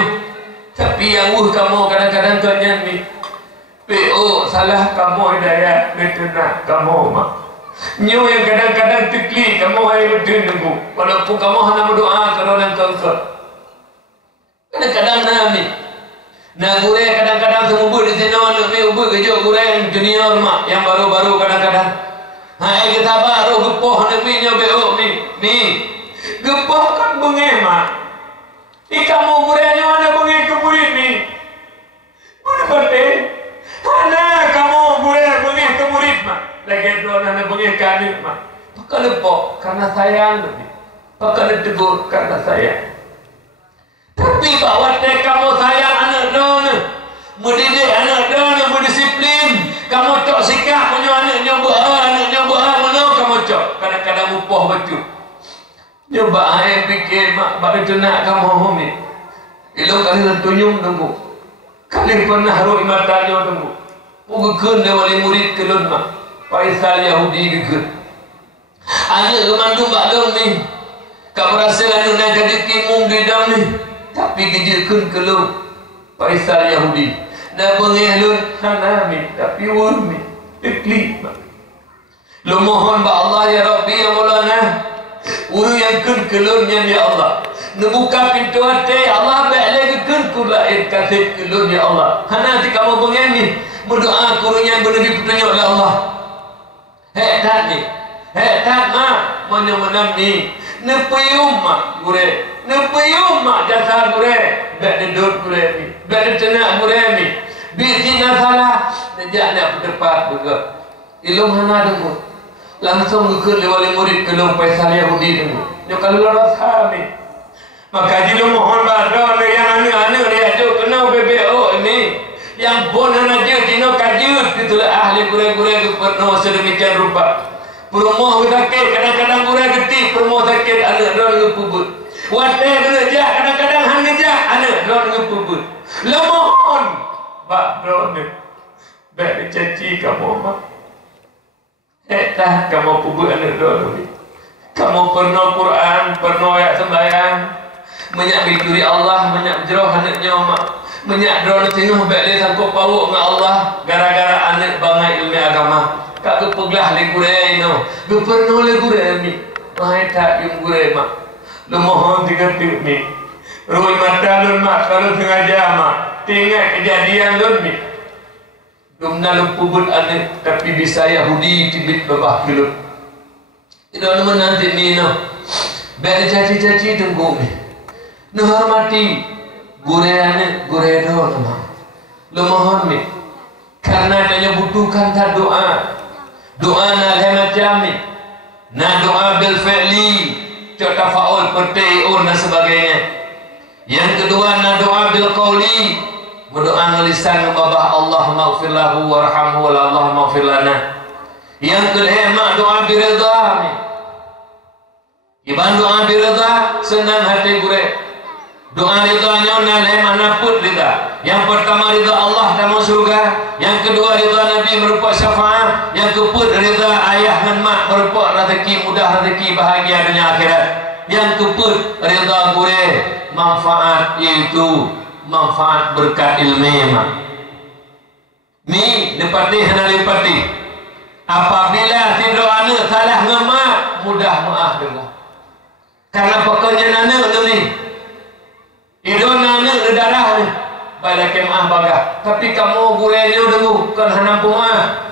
Tapi yang kamu kadang-kadang tuannya ni PO salah kamu hidayah betul-betul kamu mak. Nyo yang kadang-kadang tekli kamu hai betul nunggu. Walaupun kamu hanya berdoa kalau nak kau. Kadang-kadang ni. Nah gure kadang-kadang semubur di sini nak me ubur kejo gure yang junior mak yang baru-baru kadang-kadang. Hai kita baru gepoh nak mi nyo BO mi. Gepoh kan bengeh mak. Kamu gurenya mana bengi kemurid ni? Mana berarti? Mana kamu gure bengi kemurid mak? Lagi dua anak bengi kami mak. Pakai lepok karena sayang lebih. Pakai tegur karena sayang. Tapi bawa kamu sayang anak dona, mendidik anak dona berdisiplin. Kamu cok sikap punya anak nyoba mana kamu cok. Kadang-kadang upah betul. Nyoba air fikir mak bagi jenak kamu homi. Ilo kali tunjuk tunggu. Kali pernah roi matanya tunggu. Pugekun dia wali murid kelun mak. Faisal Yahudi gekun. Anak kemandung baklung ni. Kau rasa anak nak jadi kimung di dalam ni, tapi kejekan kelung Faisal Yahudi. Nak bengelun hanami, tapi umi iklim. Lu mohon ba Allah ya Rabbi ya Maulana, uru yang kelunnya ya Allah. Ngebuka pintu hati Allah baik lagi kulain kasih kelun ya Allah. Hana nanti kamu bengeni berdoa kurunya beri petunjuk oleh Allah. Hebat ni, hebat mak mana ni. Nepayum mak gure, nepayum mak jasa gure, baik duduk gure ni, baik tenak gure ni. Bisi nasalah, nejak nak berdepat juga. Ilmu hana dulu. Langsung ke wali murid kelung Faisal Yahudi dulu. Dia kalau laras kami. Maka jilu mohon badal yang anu-anu dia tu kena BBO ini. Yang bonan aja dino kajut itulah ahli gure-gure ke penuh sedemikian rupa. Perumoh sakit kadang-kadang gure geti, perumoh sakit anak don ngepubut. Wate kena jak kadang-kadang hang jak anak don ngepubut. Lemohon Pak Drone, baik dicaci kamu mak. Tak kamu pubut anak drone. Kamu pernah Quran, pernah ayat sembahyang, menyak bikuri Allah, menyak jeroh anaknya mak, menyak drone tengah baik sangkut pawuk dengan Allah, gara-gara anak bangai ilmu agama. Kak kepeglah le gure no, gepernah le gure mi. Hai tak yung gure mak. Lemohon digerti mi. Rui mata lun mak kalau sengaja mak. Tengok kejadian lun ni. Dumna lupubut anak tapi bisa Yahudi tibit babah gelut. Itu nama nanti ni no. Baik caci-caci tunggu ni. Menghormati gure anak gure do nama. Lemohon ni. Karena dia butuhkan tak doa. Doa nak macam ni. Nak doa bil fi'li. Cok tafaul perti'un dan sebagainya. Yang kedua nak doa bil qawli. Berdoa lisan babah Allah maghfir lahu warhamhu wa Allah maghfir lana. Yang kelima doa biridha ni. Iban doa biridha senang hati gure. Doa ridhanya nalai manapun ridha. Yang pertama ridha Allah dalam surga. Yang kedua ridha Nabi merupakan syafaat. Yang keempat ridha ayah dan mak merupakan rezeki mudah, rezeki bahagia dunia akhirat. Yang keempat ridha gure manfaat yaitu manfaat berkat ilmu mak. Mi depati hana depati. Apabila tidur anak salah ngemak mudah maaf dengar. Karena pekerja anak tu ni. Idon anak darah ni. Baiklah kemah bagah. Tapi kamu gurenya dengu kan hana pumah.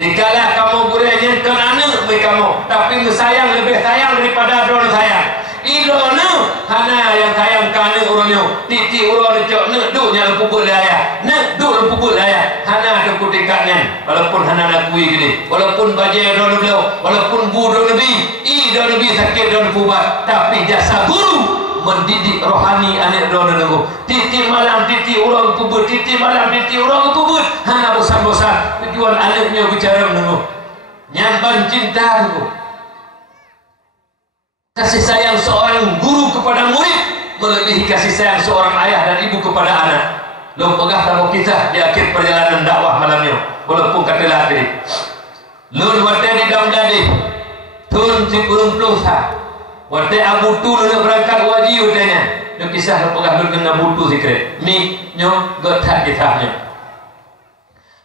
Dikala kamu gurenya kan anak bagi kamu, tapi sayang lebih sayang daripada drone sayang. Idona hana yang sayang kana urangnya titi urang cok nak duk nya puput laya nak duk puput laya hana ada kutikatnya walaupun hana nak kui gini walaupun bajai don beliau walaupun budo nabi don nabi sakit don pubat tapi jasa guru mendidik rohani anak don nabi titi malam titi urang puput titi malam titi urang puput hana bosan-bosan tujuan anaknya bicara nabi nyamban cinta tu. Kasih sayang seorang guru kepada murid melebihi kasih sayang seorang ayah dan ibu kepada anak. Lo pegah tamu kisah di akhir perjalanan dakwah malamnya. Walaupun kata lagi, lo waktu di dalam jadi turun si burung pelusa. Waktu Abu Tu nak berangkat wajib utanya. Lo kisah lo pegah lo kena butuh sikret. Mi nyo gotak kisahnya.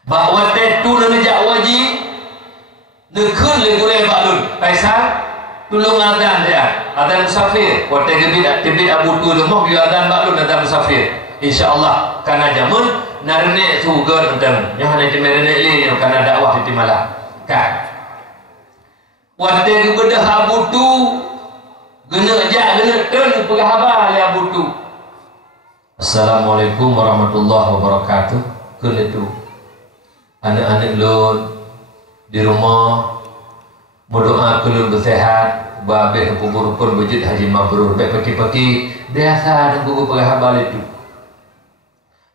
Bak waktu tu nak nejak wajib, nekun le gure balun. Faisal tolong adan dia, adan musafir. Waktu tebit Abu Tu rumah biar adan baklun adan musafir. InsyaAllah karena jamun narne sugar dan yang hanya cemerane ini yang karena dakwah di Timala. Kan? Waktu bedah Abu Tu gena jak gena ten penghabar ya Abu Tu. Assalamualaikum warahmatullahi wabarakatuh. Kena tu anak-anak lun di rumah berdoa kelun bersehat, babeh kubur pun wujud haji mabrur, baik pagi-pagi biasa dan gugur penghabar itu.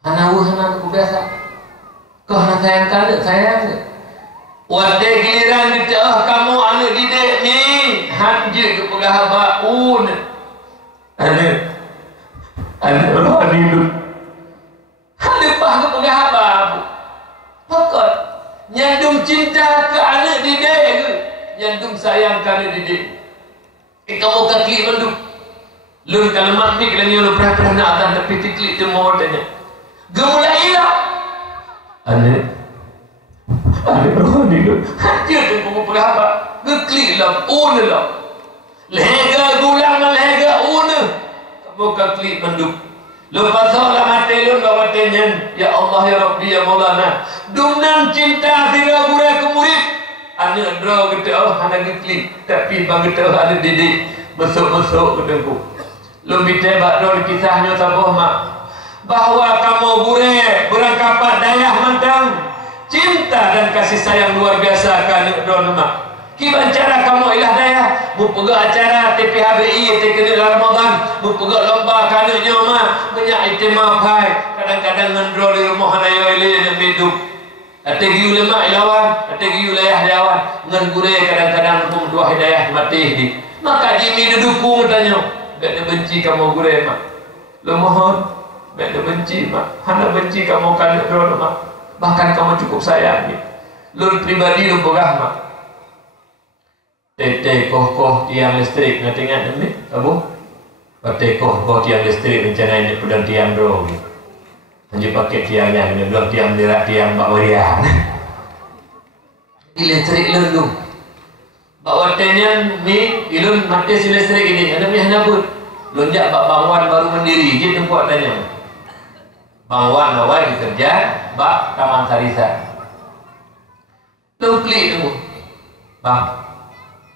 Anak aku biasa. Kau nak sayang tak? Sayang. Waktu giliran kita, kamu anak didik ni, hanjir ke penghabar anak rohani itu. Halepah ke penghabar. Pokok nyandung cinta ke anak didik ke? Yang sayang kerana didik. Kamu kaki menduk Lun kalau mak ni kalau lu pernah nak akan tapi tiklik temu tanya. Gemulai lah. Ane rohani lu. Dia tu pun berapa? Geklik lah, lah. Lega gulang lega kamu klik menduk. Lepas lah mati lu enggak matinya. Ya Allah ya Rabbi ya Maulana. Dumnan cinta sira gura ke murid. Ane draw gitu hana geklik tapi bang gitu ada didik besok-besok ketemu. Lu minta bakdor kisahnya sabuh mak bahwa kamu gure berangkapat dayah mantang cinta dan kasih sayang luar biasa kan don mak. Kiban cara kamu ilah dayah mupega acara TPHBI tekena Ramadan mupega lomba kananya mak banyak itimah pai kadang-kadang ngendro di rumah hanayo ile yang hidup ategi ulama ilawan ategi wilayah dawan ngan gure kadang-kadang pun dua hidayah mati di maka jimi dukung tanya. Bek dia benci kamu gure mak. Lu mohon, bek dia benci mak. Hana benci kamu kan drone mak. Bahkan kamu cukup sayangi. Lu pribadi lu pegah mak. Tete koh tiang listrik ngatingan ini, abu. Tete koh tiang listrik rencana ini pedang tiang drone. Hanya pakai tiangnya, ini belum tiang berak tiang bak warian. Listrik lu. Bawa tenyan ni ilun mati si listrik ini ada ni hanya pun lonjak bak bangwan baru mendiri dia tempat tanya bangwan awal bekerja bak Taman Sarisa lu klik tu bang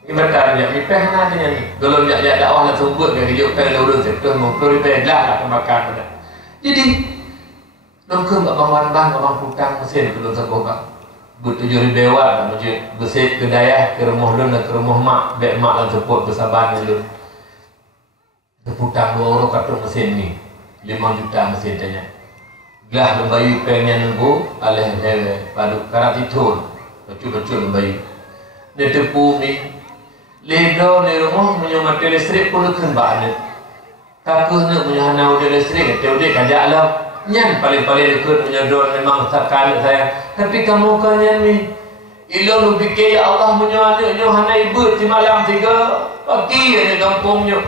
ini betul ya mipeh na tanya ni kalau jak dakwah nak sumber dari juk pen lurus sektor mukul ribe lah makan pada jadi dongkem bak bangwan bang putang mesin belum sabuh bang bertujuh ribu watt menuju besit ke dayah ke rumah lun dan ke rumah mak bek mak dan support bersabar lun terputang 2 orang kartu mesin ni 5 juta mesin tanya gelah lembayu pengen nunggu alih lewe padu karat itu betul-betul lembayu dia tepu ni ledo ni rumah punya mati listrik pun lekan bak kakuh nak punya hana udah listrik kata udah kajak alam nyan paling-paling dekat punya drone memang sakit saya tapi kamu kan nyan ni ilah lu fikir ya Allah punya anak hana ibu di malam 3 pagi aja kampungnya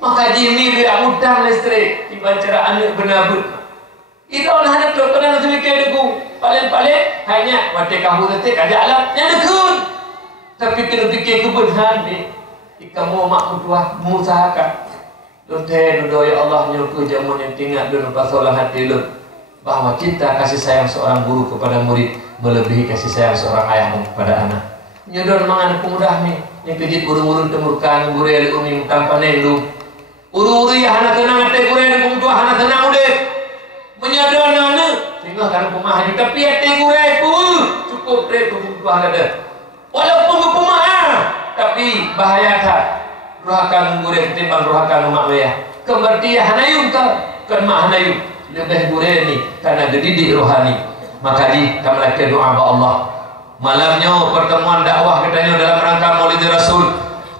maka jimi dia udang listrik di cara anak benar-benar ilah hana tu pernah nak fikir aku paling-paling hanya mati kamu detik aja alam yang dekat tapi kena fikir kebenaran ni kamu mak mutuah mengusahakan Luntai duduk ya Allah nyuruh jamun yang tinggal dulu pasolah hati lu bahwa cinta kasih sayang seorang guru kepada murid melebihi kasih sayang seorang ayah kepada anak. Nyodor mangan pemudah ni yang kejit urung-urung temurkan gure li umi tanpa nelu. Uru-uru ya hana tenang ate gure ni pung tua hana tenang udah. Menyodor nana sehingga kan pemah di tapi ate gure pun cukup deh pung tua ada. Walaupun pemah tapi bahaya tak. Rohakan gure ketimbang rohakan mak wayah. Keberti hanayum kan mak hanayum. Lebih gure ni karena gedidik rohani. Maka di kamlake doa ba Allah. Malamnya pertemuan dakwah katanya dalam rangka Maulid Rasul.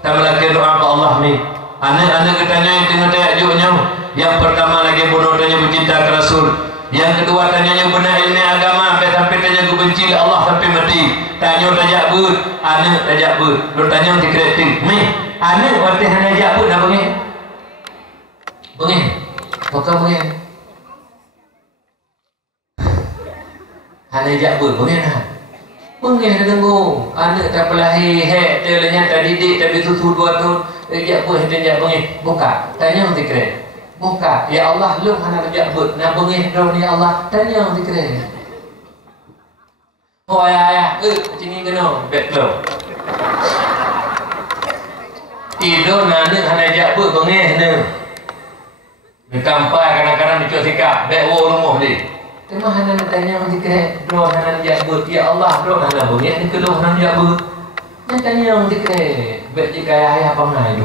Kamlake doa ba Allah ni. Anak-anak katanya yang tengah tajuknya. Yang pertama lagi bodoh tanya bercinta ke Rasul. Yang kedua tanyanya benar ilmu agama sampai tanya ku benci Allah sampai mati. Tanya tajak but, anak tajak but. Lu tanya ti kreatif. Mi anak waktu hanya jabut nak bengih pokok bengih hanya jabut bengih nak bengih dah tunggu anak tak pelahir telanya tak didik tapi susu 2 tahun jabut hanya bengih buka tanya zikir buka ya Allah lu hanya jabut nak bengih dah ni Allah tanya zikir oh ayah sini kena betul tidur nana hana jabut bengih ni. Kampai kadang-kadang dicok sikap baik rumah dia. Cuma hana nak tanya zikir, doa hana jabut ya Allah, doa hana bengih ni keluh hana jabut. Nak tanya zikir, baik jika ayah pangai tu.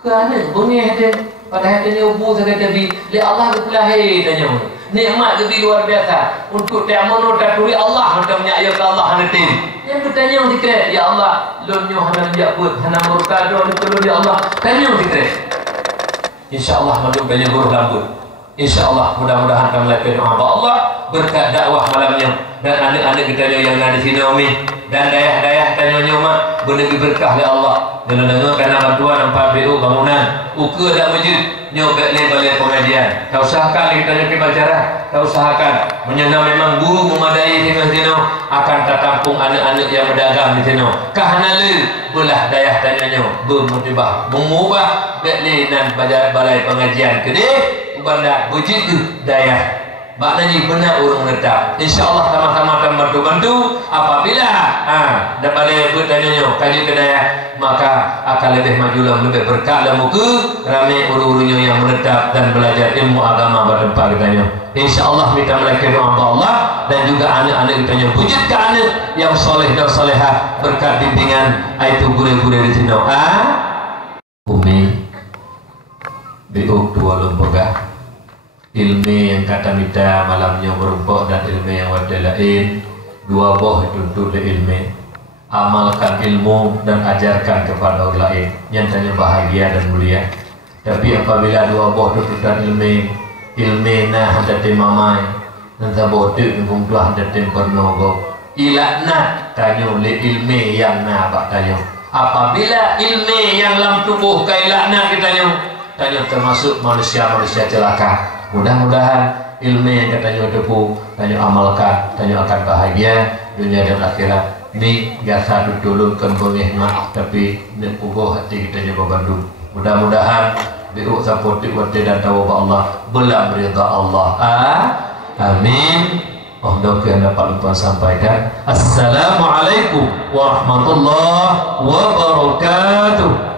Kerana bengih dia padahal tanya ubu sekata bi, li Allah berkelahi tanya. Nikmat lebih luar biasa. Untuk tiamun tak turi Allah hendak menyayat Allah hana tim. Yang bertanya zikir, ya Allah, lunyo hana jabut, hana murtado ni perlu ya Allah. Tanya zikir. Insya-Allah madu banyak guru lambut. Insya-Allah mudah-mudahan kami lakukan doa Allah berkat dakwah malamnya. dan anak-anak kita yang ada di sini umi dan dayah-dayah tanya mak boleh berkah oleh Allah. Dengar karena bantuan 4 BU bangunan ukur dak masjid nyobek le balai pengajian. Tak usahakan kita nyok bacara, tak usahakan menyenang memang guru memadai di sini akan tertampung anak-anak yang berdagang di sini. Kahana le belah dayah tanya bermotivasi mengubah bek le nan balai pengajian gede bandar bujit dayah. Maknanya benar orang menetap. InsyaAllah sama-sama akan bantu-bantu. Apabila dah balik bertanya kaji kedaya, maka akan lebih majulah, lebih berkah dan muka ramai uru-urunya yang menetap dan belajar ilmu agama bertempat katanya. InsyaAllah kita melekeh doa Allah dan juga anak-anak kita yang wujudkan anak yang soleh dan solehah berkat bimbingan itu guru-guru di sini. Umi biuk dua lembaga ilmu yang kata minta malamnya berumpuk dan ilmu yang wadah lain dua boh itu untuk ilmu amalkan ilmu dan ajarkan kepada orang lain yang tanya bahagia dan mulia. Tapi apabila dua boh itu dan ilmu na hadati mamai dan sabotik nunggu dua hadati pernogo ilakna tanya oleh ilmu yang na bak tanya apabila ilmu yang dalam tubuh kailakna kita tanya termasuk manusia-manusia celaka. Mudah-mudahan ilmu yang katanya debu, tanya amalkan, tanya akan bahagia dunia dan akhirat. Ni biasa ditolongkan pengihmat, tapi nak ugoh hati kita juga bantu. Mudah-mudahan biru sapotik wati dan tahu Allah belam rida Allah. Amin. Oh, doa yang dapat lupa sampaikan. Assalamualaikum warahmatullahi wabarakatuh.